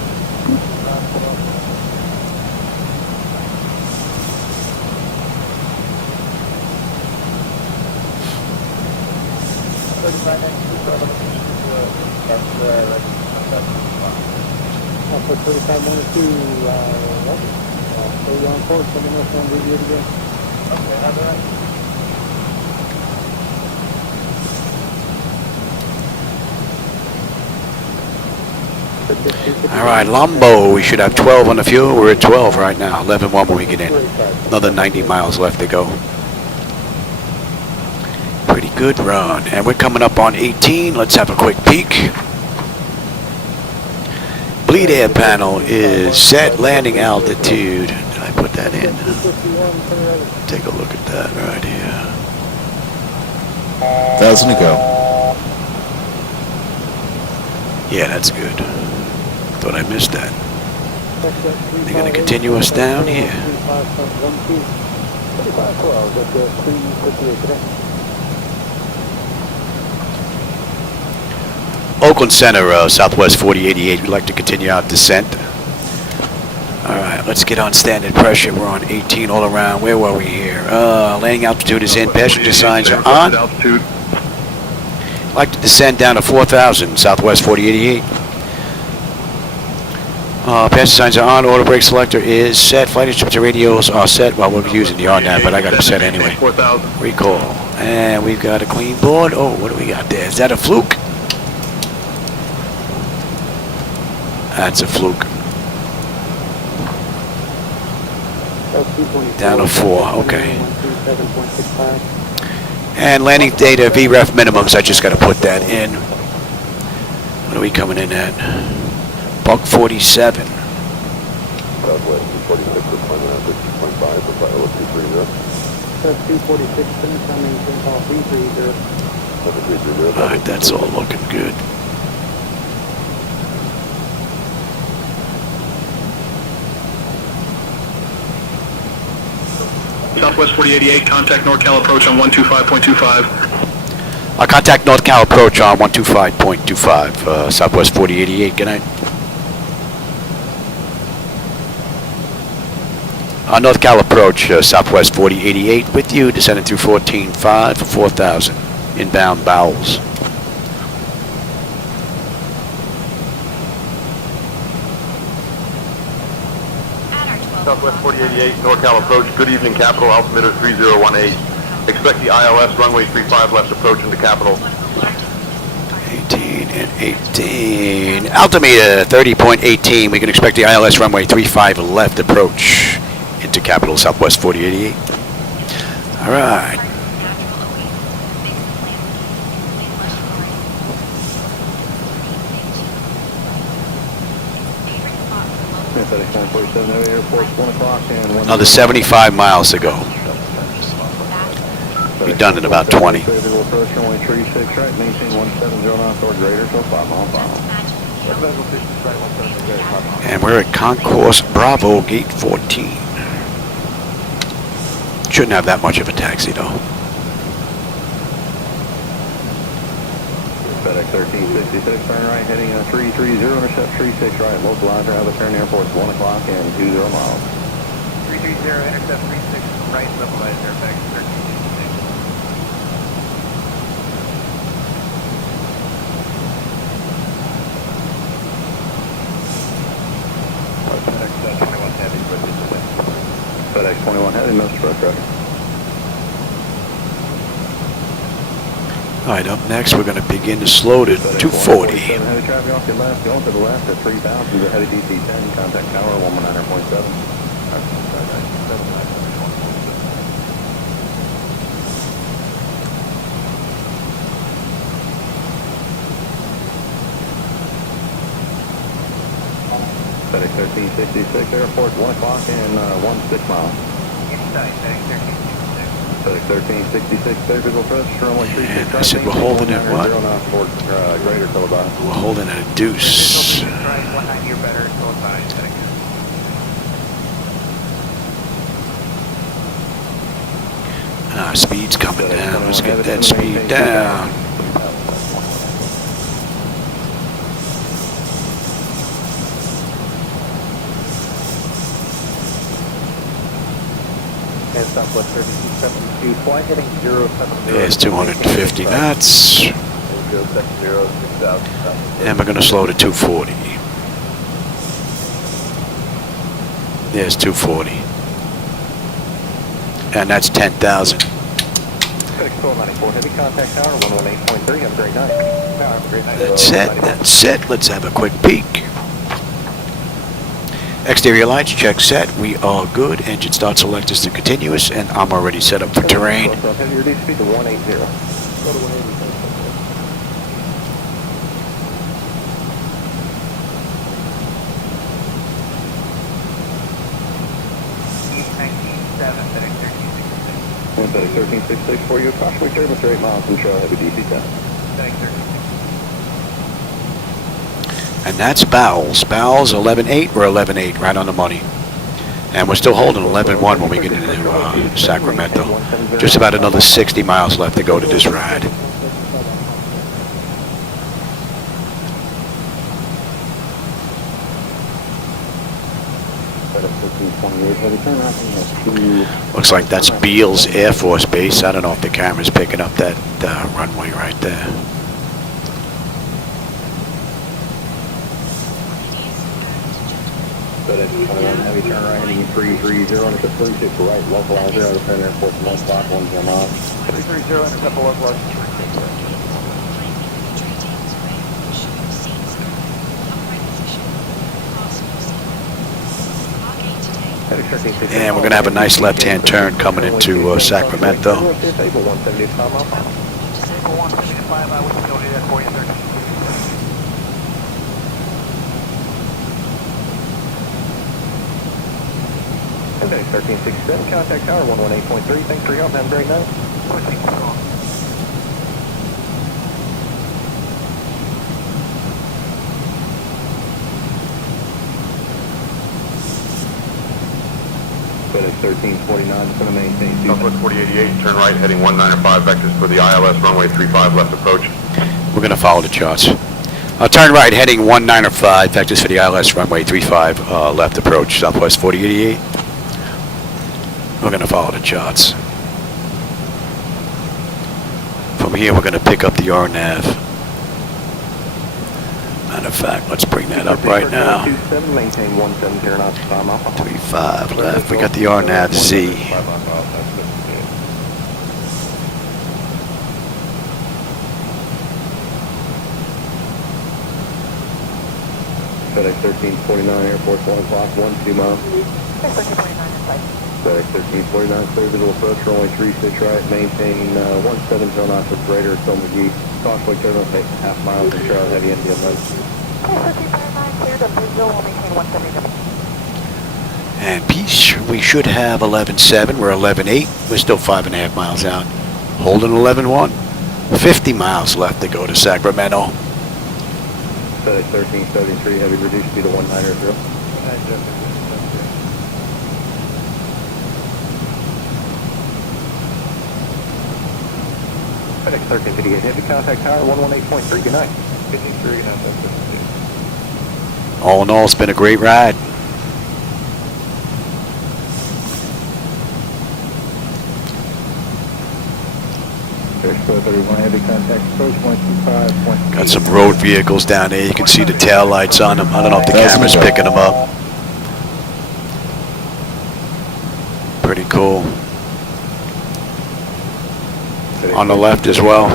35 next to that's I'll put 35 1 2, so you're on course, let me know if I'm review it again. Okay, how's that? Alright, Lombo, we should have 12 on the fuel. We're at 12 right now. 11-1 when we get in. Another 90 miles left to go. Pretty good run. And we're coming up on 18. Let's have a quick peek. Bleed air panel is set. Landing altitude. Did I put that in? Take a look at that right here. 1,000 to go. Yeah, that's good. Thought I missed that. They're going to continue us down here. Oakland Center, Southwest 4088. We'd like to continue our descent. Alright, let's get on standard pressure. We're on 18 all around. Where were we here? Landing altitude is in. Passenger signs are on. I'd like to descend down to 4,000, Southwest 4088. Passenger signs are on. Auto brake selector is set. Flight instructor radios are set. Well, we're using the RNAV, but I got them set anyway. Recall. And we've got a clean board. Oh, what do we got there? Is that a fluke? That's a fluke. Down to 4. Okay. And landing data VREF minimums. I just got to put that in. What are we coming in at? Buck 47. Southwest 246 for climate at 50.5 for flight level 230. That's 246, finish on maintain call 330. Alright, that's all looking good. Southwest 4088, contact NorCal approach on 125.25. Contact NorCal approach on 125.25, Southwest 4088. Good night. NorCal approach, Southwest 4088 with you, descending through 14.5 for 4,000. Inbound bowels. Southwest 4088, NorCal approach. Good evening, Capital. Altimeter 3018. Expect the ILS runway 35 left approach into Capital. 18 and 18. Altimeter 30.18. We can expect the ILS runway 35 left approach into Capital, Southwest 4088. All right. Another 75 miles to go. Be done in about 20. And we're at Concourse Bravo, Gate 14. Shouldn't have that much of a taxi though. FedEx 1366, turn right, heading 330, intercept 36 right, localizer, Albuquerque Airport, 1 o'clock and 20 miles. 330, intercept 36 right, localizer, FedEx 1366. FedEx 21 Heavy, FedEx 21 Heavy, most approach, right. Alright, up next we're going to begin to slow to 240. Heavy traffic off your left, going to the left at 3,000, the heavy DC-10, contact tower 119.7. FedEx 1366, airport 1 o'clock and 16 miles. FedEx 1366, clear visual approach, runway 36. And I said we're holding at what? Greater Philadelphia. We're holding at a deuce. 190 or better, Speed's coming down. Let's get that speed down. And Southwest 3272, flight heading 070. There's 250 knots. And we're going to slow to 240. There's 240. And that's 10,000. FedEx 1294, heavy contact tower 118.3, have a great night. Have a great night. That's it. That's it. Let's have a quick peek. Exterior lights, check set. We are good. Engine start selectors to continuous, and I'm already set up for terrain. Heavy reduced speed to 180. Go to 180. FedEx 1366 for you, approximately 38 miles from Charlie, heavy DC-10. FedEx 1366. And that's Bowles. Bowles 11.8. We're 11.8, right on the money. And we're still holding 11.1 when we get into Sacramento. Just about another 60 miles left to go to this ride. Looks like that's Beals Air Force Base. I don't know if the camera's picking up that runway right there. Heavy turn right, heading 330, under 36 right, localizer out of Penn Airport, 1 o'clock, 1 miles. 330, and a couple localizer. And we're going to have a nice left-hand turn coming into Sacramento. FedEx 1367, contact tower 118.3. Thanks for your help. Have a great night. FedEx 1349 is going to maintain Southwest 4088, turn right, heading 195, vectors for the ILS, runway 35, left approach. We're going to follow the charts. Turn right, heading 195, vectors for the ILS, runway 35, left approach, Southwest 4088. We're going to follow the charts. From here, we're going to pick up the RNAV. Matter of fact, let's bring that up right now. 35 left. We got the RNAV-Z. FedEx 1349, airport 1 o'clock, 12 miles. FedEx 1349, clear visual approach, runway 36 right, maintain 17 zone knots with greater Phil McGee. Caution turn take half mile from Charlie, heavy India mode. And we should have 11.7. We're 11.8. We're still 5.5 miles out. Holding 11.1. 50 miles left to go to Sacramento. FedEx 1373, heavy reduced speed to 190. FedEx 1358, heavy contact tower 118.3, good night. 53, good night. All in all, it's been a great ride. Got some road vehicles down there. You can see the tail lights on them. I don't know if the camera's picking them up. Pretty cool. On the left as well.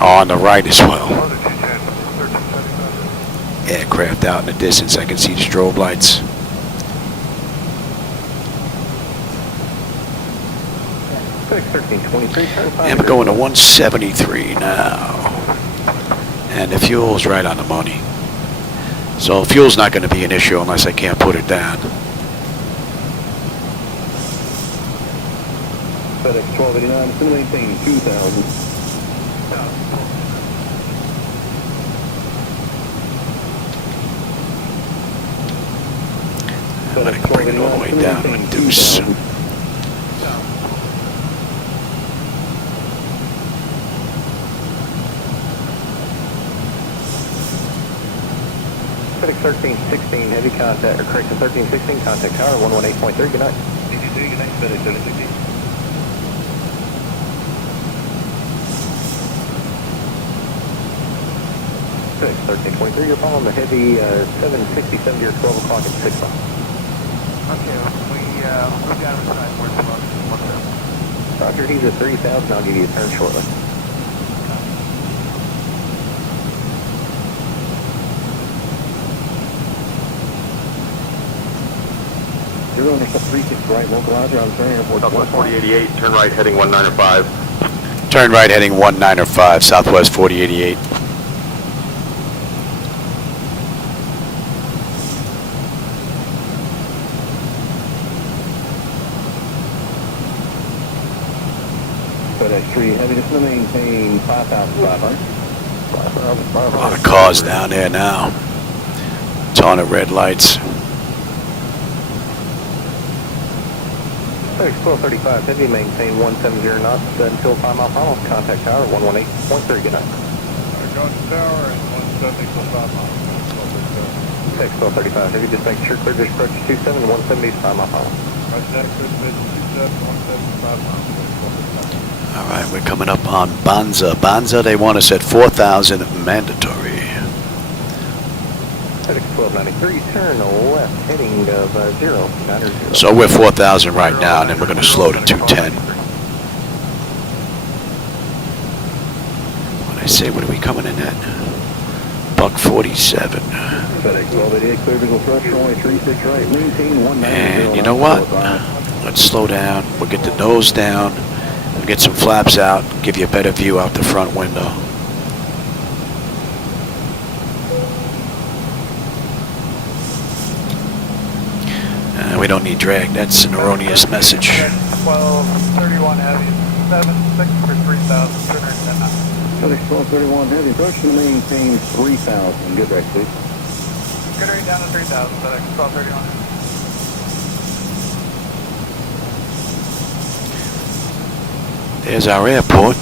On the right as well. Aircraft out in the distance. I can see the strobe lights. And we're going to 173 now. And the fuel's right on the money. So fuel's not going to be an issue unless I can't put it down. FedEx 1289, still maintaining 2,000. I'm going to bring it all the way down to a deuce. FedEx 1316, heavy contact, or correction 1316, contact tower 118.3, good night. DG3, good night, FedEx 1316. FedEx 1323, you're following the heavy 767 to your 12 o'clock at 6 o'clock. Okay, we'll move down to the side where it's about 1,000. Roger, he's at 3,000, I'll give you a turn shortly. You're going to 36 right, localizer on turn airport. Southwest 4088, turn right heading 1905. Turn right heading 1905, Southwest 4088. FedEx 3 heavy, just to maintain 5,500. A lot of cars down there now. Ton of red lights. FedEx 1235 heavy, maintain 170 knots until 5 mile final. Contact tower 118.3, good night. Going to tower and 170 till 5 miles. FedEx 1235 heavy, just make sure clear approach 27, 170 is 5 mile final. Roger that, clear approach 27, 175 miles. All right, we're coming up on Banza. Banza, they want us at 4,000 mandatory. FedEx 1293, turn left, heading of 090. So we're 4,000 right now, and then we're going to slow to 210. When I say, what are we coming in at? Buck 47. FedEx 1288, clear visual thrust, runway 36 right, maintain 190. And you know what? Let's slow down. We'll get the nose down. We'll get some flaps out. Give you a better view out the front window. We don't need drag. That's an erroneous message. 1231 heavy, 76 for 3,210 knots. FedEx 1231 heavy, approach to maintain 3,000. Good back, please. Good rate down to 3,000, FedEx 1231. There's our airport.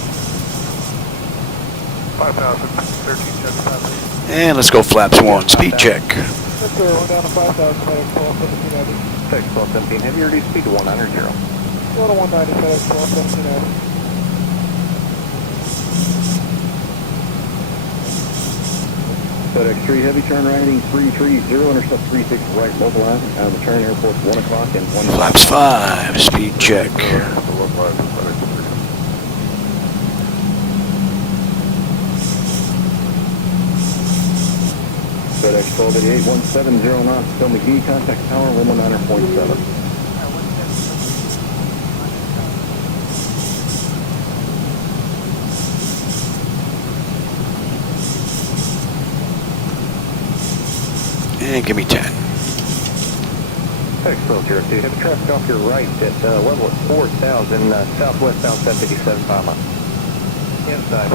5,000, 1375. And let's go flaps 1. Speed check. Yes, sir. We're down to 5,000, FedEx 1217 heavy. FedEx 1217 heavy, reduce speed to 190. Go to 190, FedEx 1217 heavy. FedEx 3 heavy, turn right heading 330, intercept 36 right, mobilizing out of the turn airport 1 o'clock and 1 Flaps 5. Speed check. FedEx 1288, 170 knots, Phil McGee, contact tower 119.7. And give me 10. FedEx 1202, heavy traffic off your right at level at 4,000, southwest bound 757, 5 miles. Inside,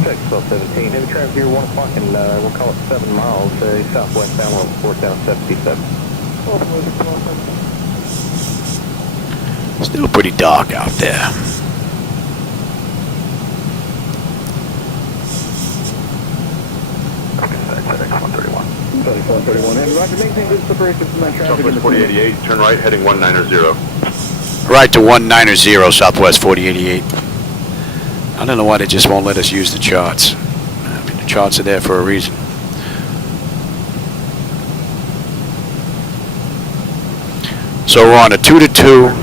FedEx 1217, heavy traffic here 1 o'clock and we'll call it 7 miles, southwest bound level 4,757. Still pretty dark out there. FedEx 131. FedEx 131, and Roger, maintain good separation from that traffic. Southwest 4088, turn right heading 190. Right to 190, Southwest 4088. I don't know why they just won't let us use the charts. I mean, the charts are there for a reason. So we're on a 2-2.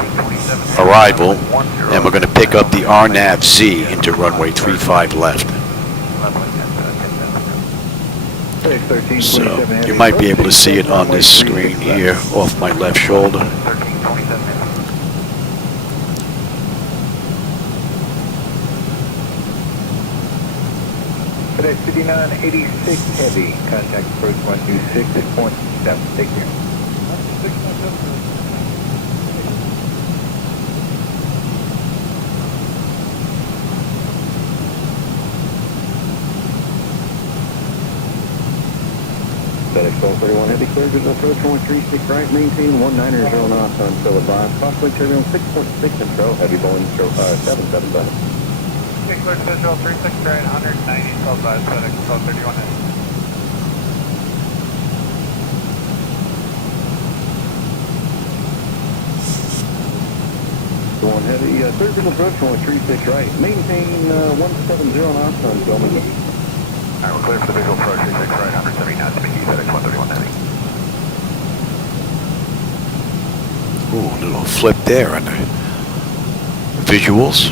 arrival, and we're going to pick up the RNAV-Z into runway 35 left. So you might be able to see it on this screen here off my left shoulder. FedEx 5986 Heavy, contact approach 126 at point 7. Take care. FedEx 1231 Heavy, clear visual approach 136 right, maintain 190 knots on fill advise, crossway turbulence 6.6 intro, heavy Boeing 777. Clear visual 36 right, 190, Southwest FedEx 1231 Heavy. One heavy, third visual approach 136 right, maintain 170 knots on fill McGee. Alright, we're clear for the visual approach 36 right, 170 knots, McGee, FedEx 131 Heavy. Ooh, a little flip there on the visuals.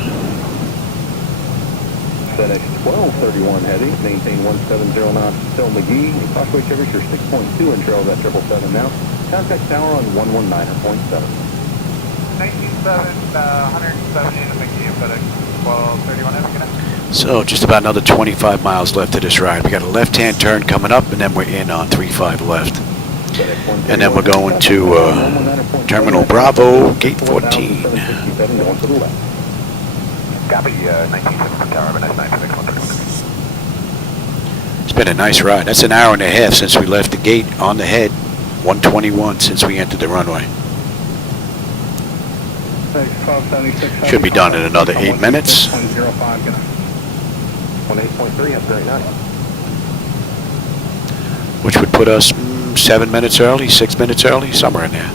FedEx 1231 Heavy, maintain 170 knots, Phil McGee, crossway temperature 6.2 and trail that 777 now. Contact tower on 119.7. 197, 170 to McGee, FedEx 1231 Heavy, good night. So just about another 25 miles left of this ride. We got a left-hand turn coming up, and then we're in on 35 left. And then we're going to Terminal Bravo, Gate 14. Copy, 19 tower, have a nice night, FedEx 131 Heavy. It's been a nice ride. That's an hour and a half since we left the gate on the head. 121 since we entered the runway. Should be done in another 8 minutes. 18.3, that's very nice. Which would put us 7 minutes early, 6 minutes early, somewhere in there.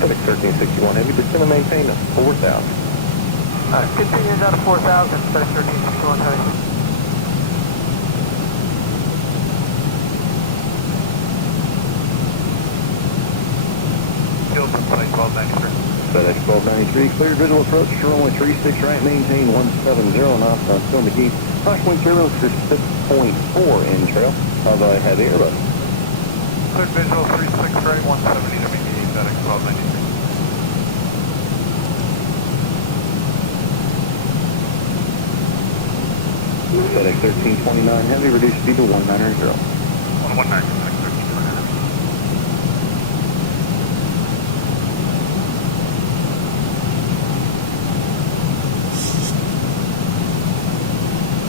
FedEx 1361 Heavy, but still maintain 4,000. Continue down to 4,000, FedEx 1361 Heavy. FedEx 1293, clear visual approach to runway 36 right, maintain 170 knots on Phil McGee. Crosswind turbulence for 6.4 in trail of a heavy Airbus. Clear visual 36 right, 170 to McGee, FedEx 1293. FedEx 1329 Heavy, reduced speed to 190. 119.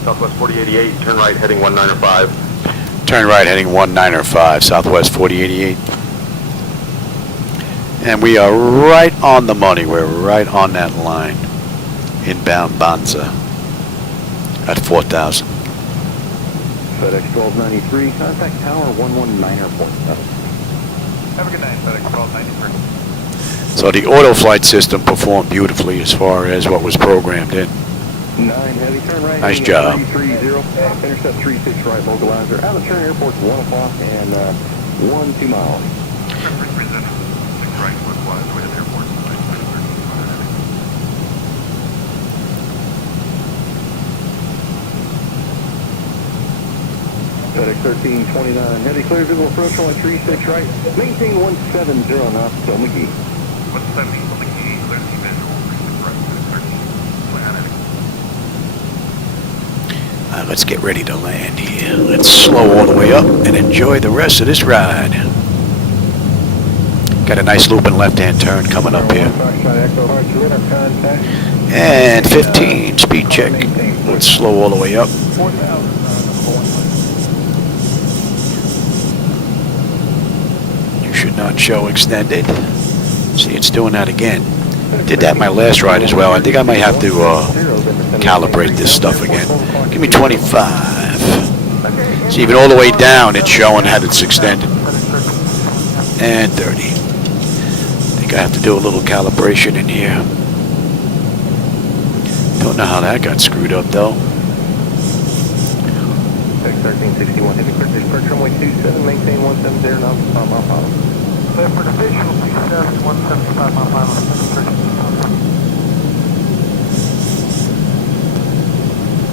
Southwest 4088, turn right heading 1905. Turn right heading 1905, Southwest 4088. And we are right on the money. We're right on that line. Inbound Banza at 4,000. FedEx 1293, contact tower 119.7. Have a good night, FedEx 1293. So the auto flight system performed beautifully as far as what was programmed in. 9 heavy, turn right. Nice job. 330, intercept 36 right, localizer. Out of turn, airport's 1 o'clock and 2 miles. FedEx 1329 heavy, clear visual approach on 36 right. Maintain 170 knots, Phil McGee. 170 Phil McGee, clear to visual, 36 right, 13. Let's get ready to land here. Let's slow all the way up and enjoy the rest of this ride. Got a nice looping left-hand turn coming up here. And 15, speed check. Let's slow all the way up. You should not show extended. See, it's doing that again. Did that my last ride as well. I think I might have to calibrate this stuff again. Give me 25. See, even all the way down, it's showing that it's extended. And 30. I think I have to do a little calibration in here. Don't know how that got screwed up, though. 1361 heavy, clear runway 27, maintain 170 knots, For divisional 27, 175 mile final.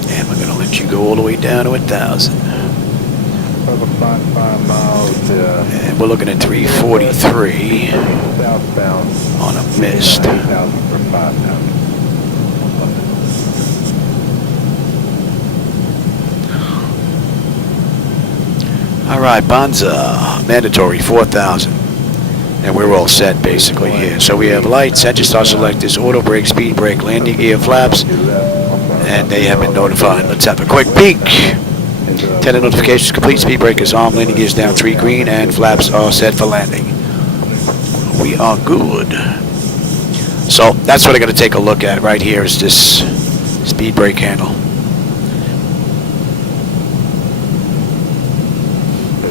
And we're going to let you go all the way down to 1,000. 5 miles. And we're looking at 343 Southbound. on a mist. 8,000 for 5,000. All right, Bonza, mandatory 4,000. And we're all set basically here. So we have lights, engine start selectors, auto brake, speed brake, landing gear, flaps, and they have been notified. Let's have a quick peek. 10 notifications complete, speed brake is on, landing gears down 3 green, and flaps are set for landing. We are good. So that's what I'm going to take a look at right here is this speed brake handle.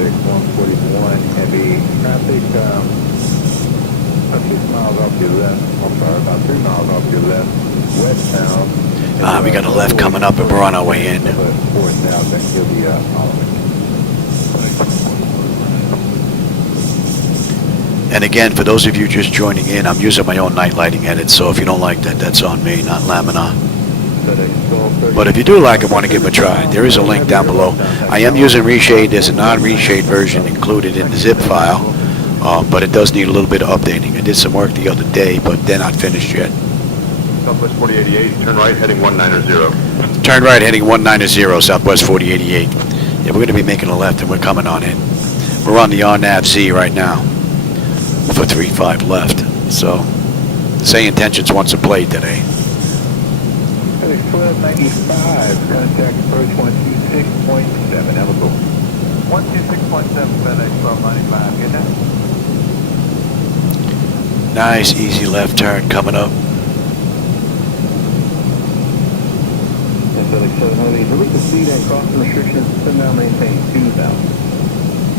141 heavy traffic, about 6 miles off your left, I'm sorry, about 3 miles off your left, westbound. We got a left coming up and we're on our way in. 4,000, he'll be following. And again, for those of you just joining in, I'm using my own night lighting edit, so if you don't like that, that's on me, not Laminar. But if you do like it, want to give it a try, there is a link down below. I am using reshade. There's a non-reshade version included in the zip file, but it does need a little bit of updating. I did some work the other day, but they're not finished yet. Southwest 4088, turn right, heading 190. Turn right, heading 190, Southwest 4088. Yeah, we're going to be making a left, and we're coming on in. We're on the RNAV-Z right now for 35 left. So, SayIntentions wants to play today. 1295, contact approach 126.7, eligible. 126.7, FedEx 1295, get that? Nice, easy left turn coming up. And FedEx 790, delete the speed and crossing restrictions, send now maintain 2,000.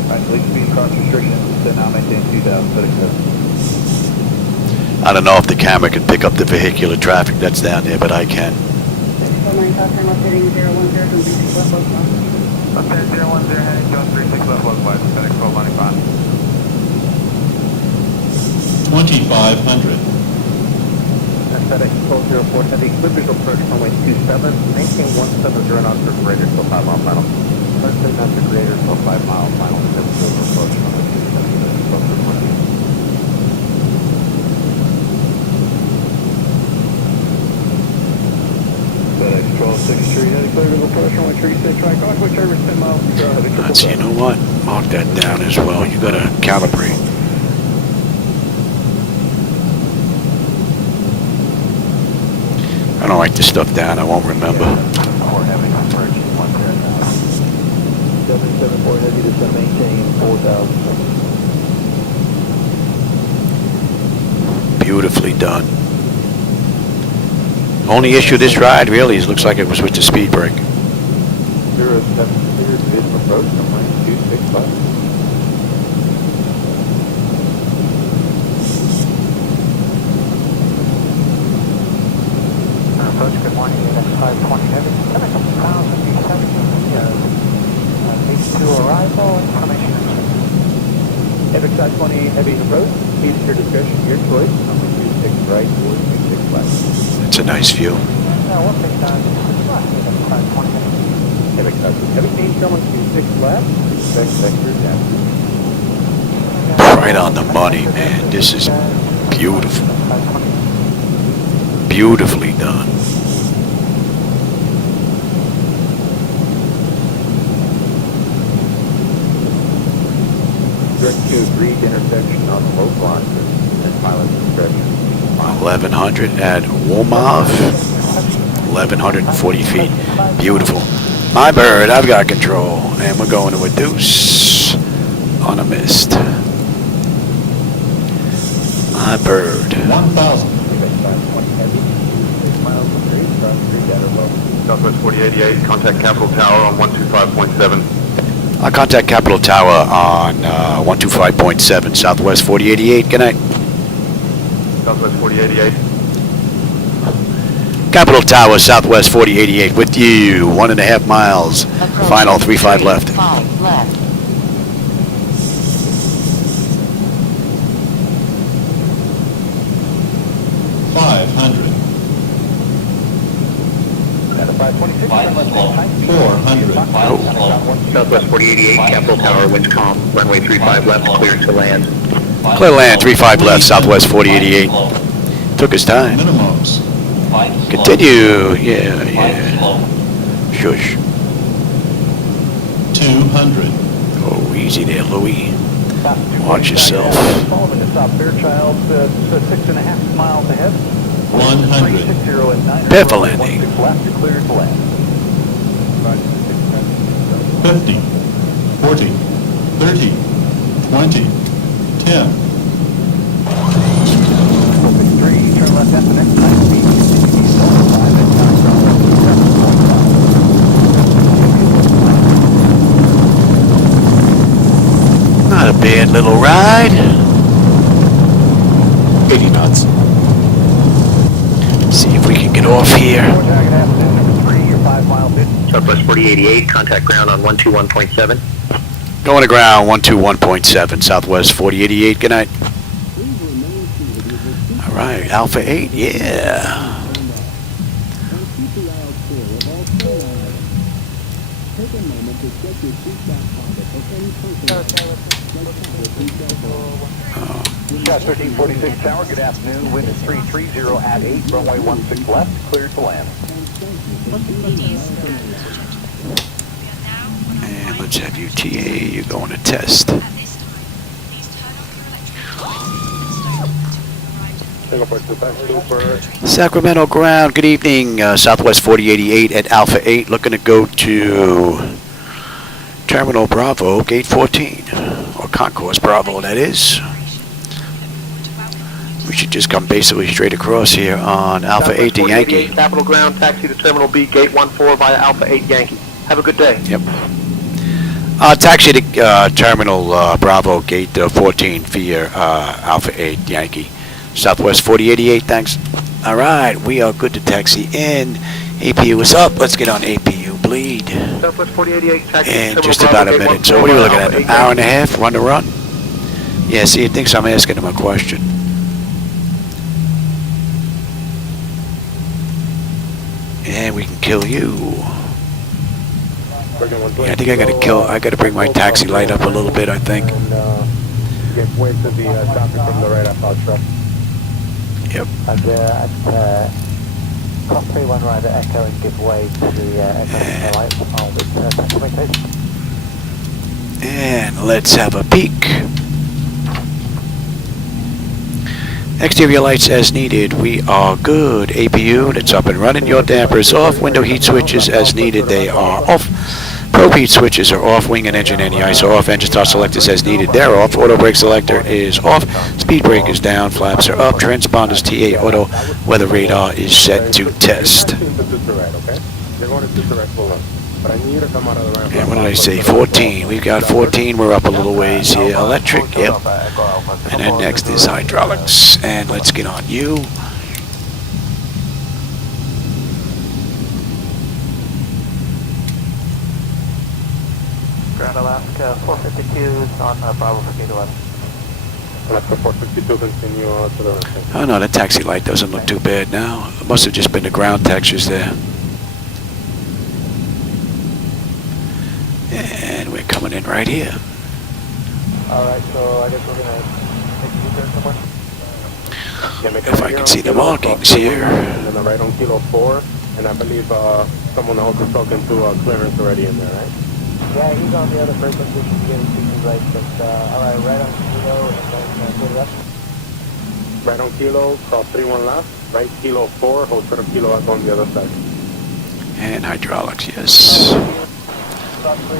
Alright, delete speed and crossing restrictions, send now maintain 2,000, FedEx 7. I don't know if the camera can pick up the vehicular traffic that's down there, but I can. 010, heading 010, heading 36 left localize, FedEx 1295. 2,500. FedEx 1204, heavy Clippers approach runway 27, maintain 170 knots for greater, still 5 mile final. 170 knots for greater, still 5 mile final, Clippers approach runway 27, FedEx 1263, heading clear to approach runway 36, right, contact service 10 miles to go, heading So you know what? Mark that down as well. You gotta calibrate. I don't write this stuff down. I won't remember. 774 heavy to maintain 4,000. Beautifully done. Only issue this ride really is looks like it was with the speed brake. 070 is approach runway 265. Approach, good morning, next 520 heavy, 7,070, to arrival, information. FX 520 heavy approach, speed to your discretion, your choice, number 26 right or 26 left. It's a nice view. 169, 520 FX 520 heavy, speed someone 26 left, expect vector down. Right on the money, man. This is beautiful. Beautifully done. Direct to agreed intersection on the localizer and pilot discretion. 1100 at Womov. 1140 feet. Beautiful. My bird, I've got control. And we're going to a deuce on a mist. My bird. 1,000. Southwest 4088, contact Capitol Tower on 125.7. I'll contact Capitol Tower on 125.7, Southwest 4088. Good night. Southwest 4088. Capitol Tower, Southwest 4088 with you. 1.5 miles. Final 35 left. 5 left. 500. At a 526, Flight slow. 400. Southwest 4088, Capital Tower, winds calm, runway 35 left, clear to land. Clear land, 35 left, Southwest 4088. Took his time. Minimums. Continue. Yeah. Shush. 200. Oh, easy there, Louie. Watch yourself. Following the stop, Fairchild, 6.5 miles ahead. 100. 360 at 9. Pivot landing. Left to clear to land. 50. 40. 30. 20. 10. 463, turn left at the next 9 feet. Not a bad little ride. 80 knots. See if we can get off here. Southwest 4088, contact ground on 121.7. Going to ground, 121.7, Southwest 4088, good night. All right, Alpha 8, yeah. Scott 1346 Tower, good afternoon. Wind is 330 at 8, runway 16 left, clear to land. And let's have you TA, you're going to test. Sacramento ground, good evening, Southwest 4088 at Alpha 8, looking to go to Terminal Bravo, Gate 14, or Concourse Bravo, that is. We should just come basically straight across here on Alpha 8 to Yankee. Capital ground, taxi to Terminal B, Gate 14 via Alpha 8 Yankee. Have a good day. Yep. Taxi to Terminal Bravo, Gate 14 via Alpha 8 Yankee. Southwest 4088, thanks. All right, we are good to taxi in. APU is up. Let's get on APU bleed. Southwest 4088, taxi to And Terminal just Bravo, about a Gate minute. 14 So what are we via looking Alpha at? 8 An hour and a Yankee. half, run to run? Yeah, see, he thinks I'm asking him a question. And we can kill you. Yeah, I think I gotta bring my taxi light up a little bit, I think. Get way to the traffic from the right of our truck. Yep. And at Cockpit 1 rider Echo and give way to the Echo light on the documentation. And let's have a peek. Exterior lights as needed. We are good. APU, it's up and running. Your dampers off. Window heat switches as needed. They are off. Probe heat switches are off. Wing and engine anti-ice off. Engine start selectors as needed. They're off. Auto brake selector is off. Speed brake is down. Flaps are up. Transponders TA auto. Weather radar is set to test. And what did I say? 14. We've got 14. We're up a little ways here. Electric, yep. And then next is hydraulics. And let's get on you. Ground Alaska 452 on Bravo 1511. Alaska 452, continue to the right. Oh no, that taxi light doesn't look too bad now. It must have just been the ground textures there. And we're coming in right here. Alright, so I guess we're going to take a U-turn somewhere. If I can see the markings here. And then right on Kilo 4, and I believe someone else is talking to clearance already in there, right? Yeah, he's on the other frequency to get his speakers right, but alright, right on Kilo and then go left. Right on Kilo, cross 31 left, right Kilo 4, hold short of Kilo up on the other side. And hydraulics, yes.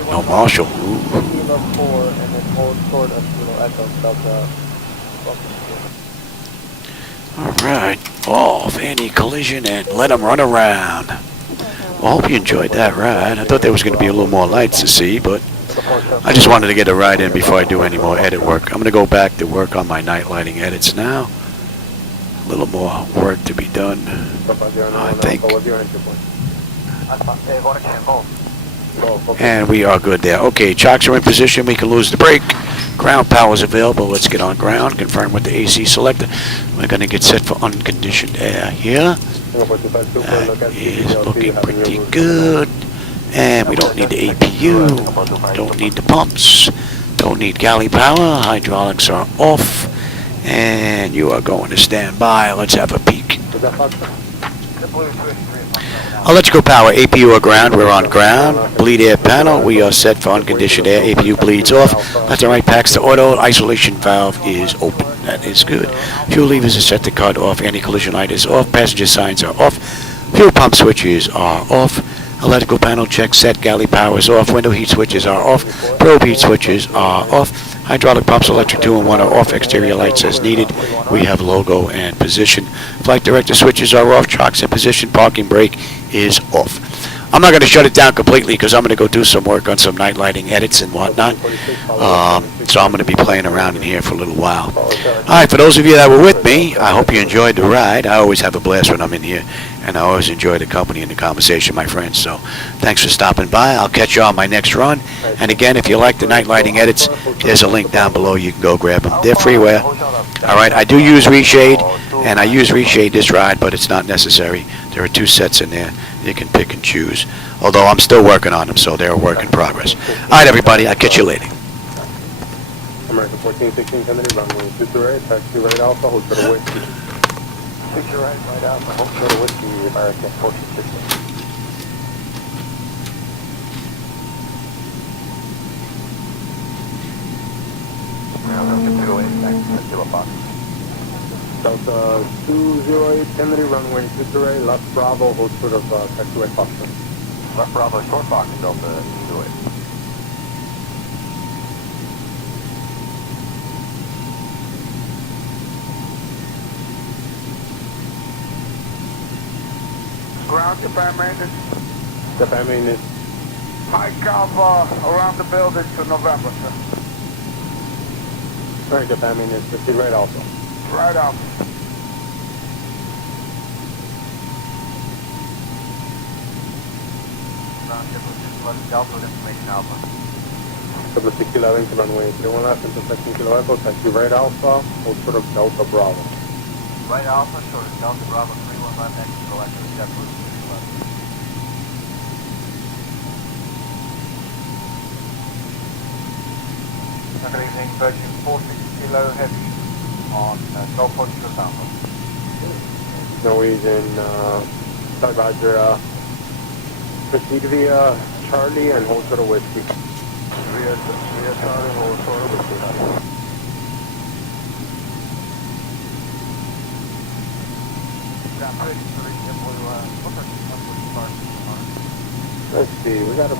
No Marshall. Ooh. Kilo 4 and then hold short of Kilo Echo, Alright, off anti-collision and let them run around. Well, I hope you enjoyed that ride. I thought there was going to be a little more lights to see, but I just wanted to get a ride in before I do any more edit work. I'm going to go back to work on my night lighting edits now. A little more work to be done, I think. And we are good there. Okay, chocks are in position. We can lose the brake. Ground power is available. Let's get on ground. Confirm with the AC selector. We're going to get set for unconditioned air here. That is looking pretty good. And we don't need the APU. Don't need the pumps. Don't need galley power. Hydraulics are off. And you are going to stand by. Let's have a peek. Electrical power, APU are ground, we're on ground. Bleed air panel, we are set for unconditioned air, APU bleeds off. Left and right packs to auto, isolation valve is open, that is good. Fuel levers are set to cut off, anti-collision light is off, passenger signs are off, fuel pump switches are off. Electrical panel check set, galley power is off, window heat switches are off, probe heat switches are off. Hydraulic pumps, electric 2 and 1 are off, exterior lights as needed. We have logo and position. Flight director switches are off, chocks in position, parking brake is off. I'm not going to shut it down completely because I'm going to go do some work on some night lighting edits and whatnot. So I'm going to be playing around in here for a little while. All right, for those of you that were with me, I hope you enjoyed the ride. I always have a blast when I'm in here, and I always enjoy the company and the conversation, my friends. So thanks for stopping by. I'll catch you on my next run. And again, if you like the night lighting edits, there's a link down below. You can go grab them. They're freeware. All right, I do use reshade, and I use reshade this ride, but it's not necessary. There are 2 sets in there. You can pick and choose. Although I'm still working on them, so they're a work in progress. All right, everybody, I'll catch you later. American 1416 Kennedy, runway 23, taxi right Alpha, hold to the whiskey. 6 right Alpha, hold to the whiskey, American 1416. Delta 208 Kennedy, runway 23, left Bravo, hold short of taxiway Foxton. Left Bravo, short box, Delta 208. Ground Japan maintenance. Japan maintenance. High cover around the building to November, sir. Alright, Japan maintenance, proceed right Alpha. Right Alpha. Delta with information Alpha. Double Kilo into runway 31 left, intersection Kilo Echo, taxi right Alpha, hold short of Delta Bravo. Right Alpha, short of Delta Bravo 31 left, next Kilo Echo, JetBlue 6 left. Good evening, Virgin 46 Kilo Heavy on Gulf Portugal Alpha. Norwegian, sorry about your, proceed via Charlie and hold short of whiskey. Via Charlie, hold short of whiskey. Let's see, we got a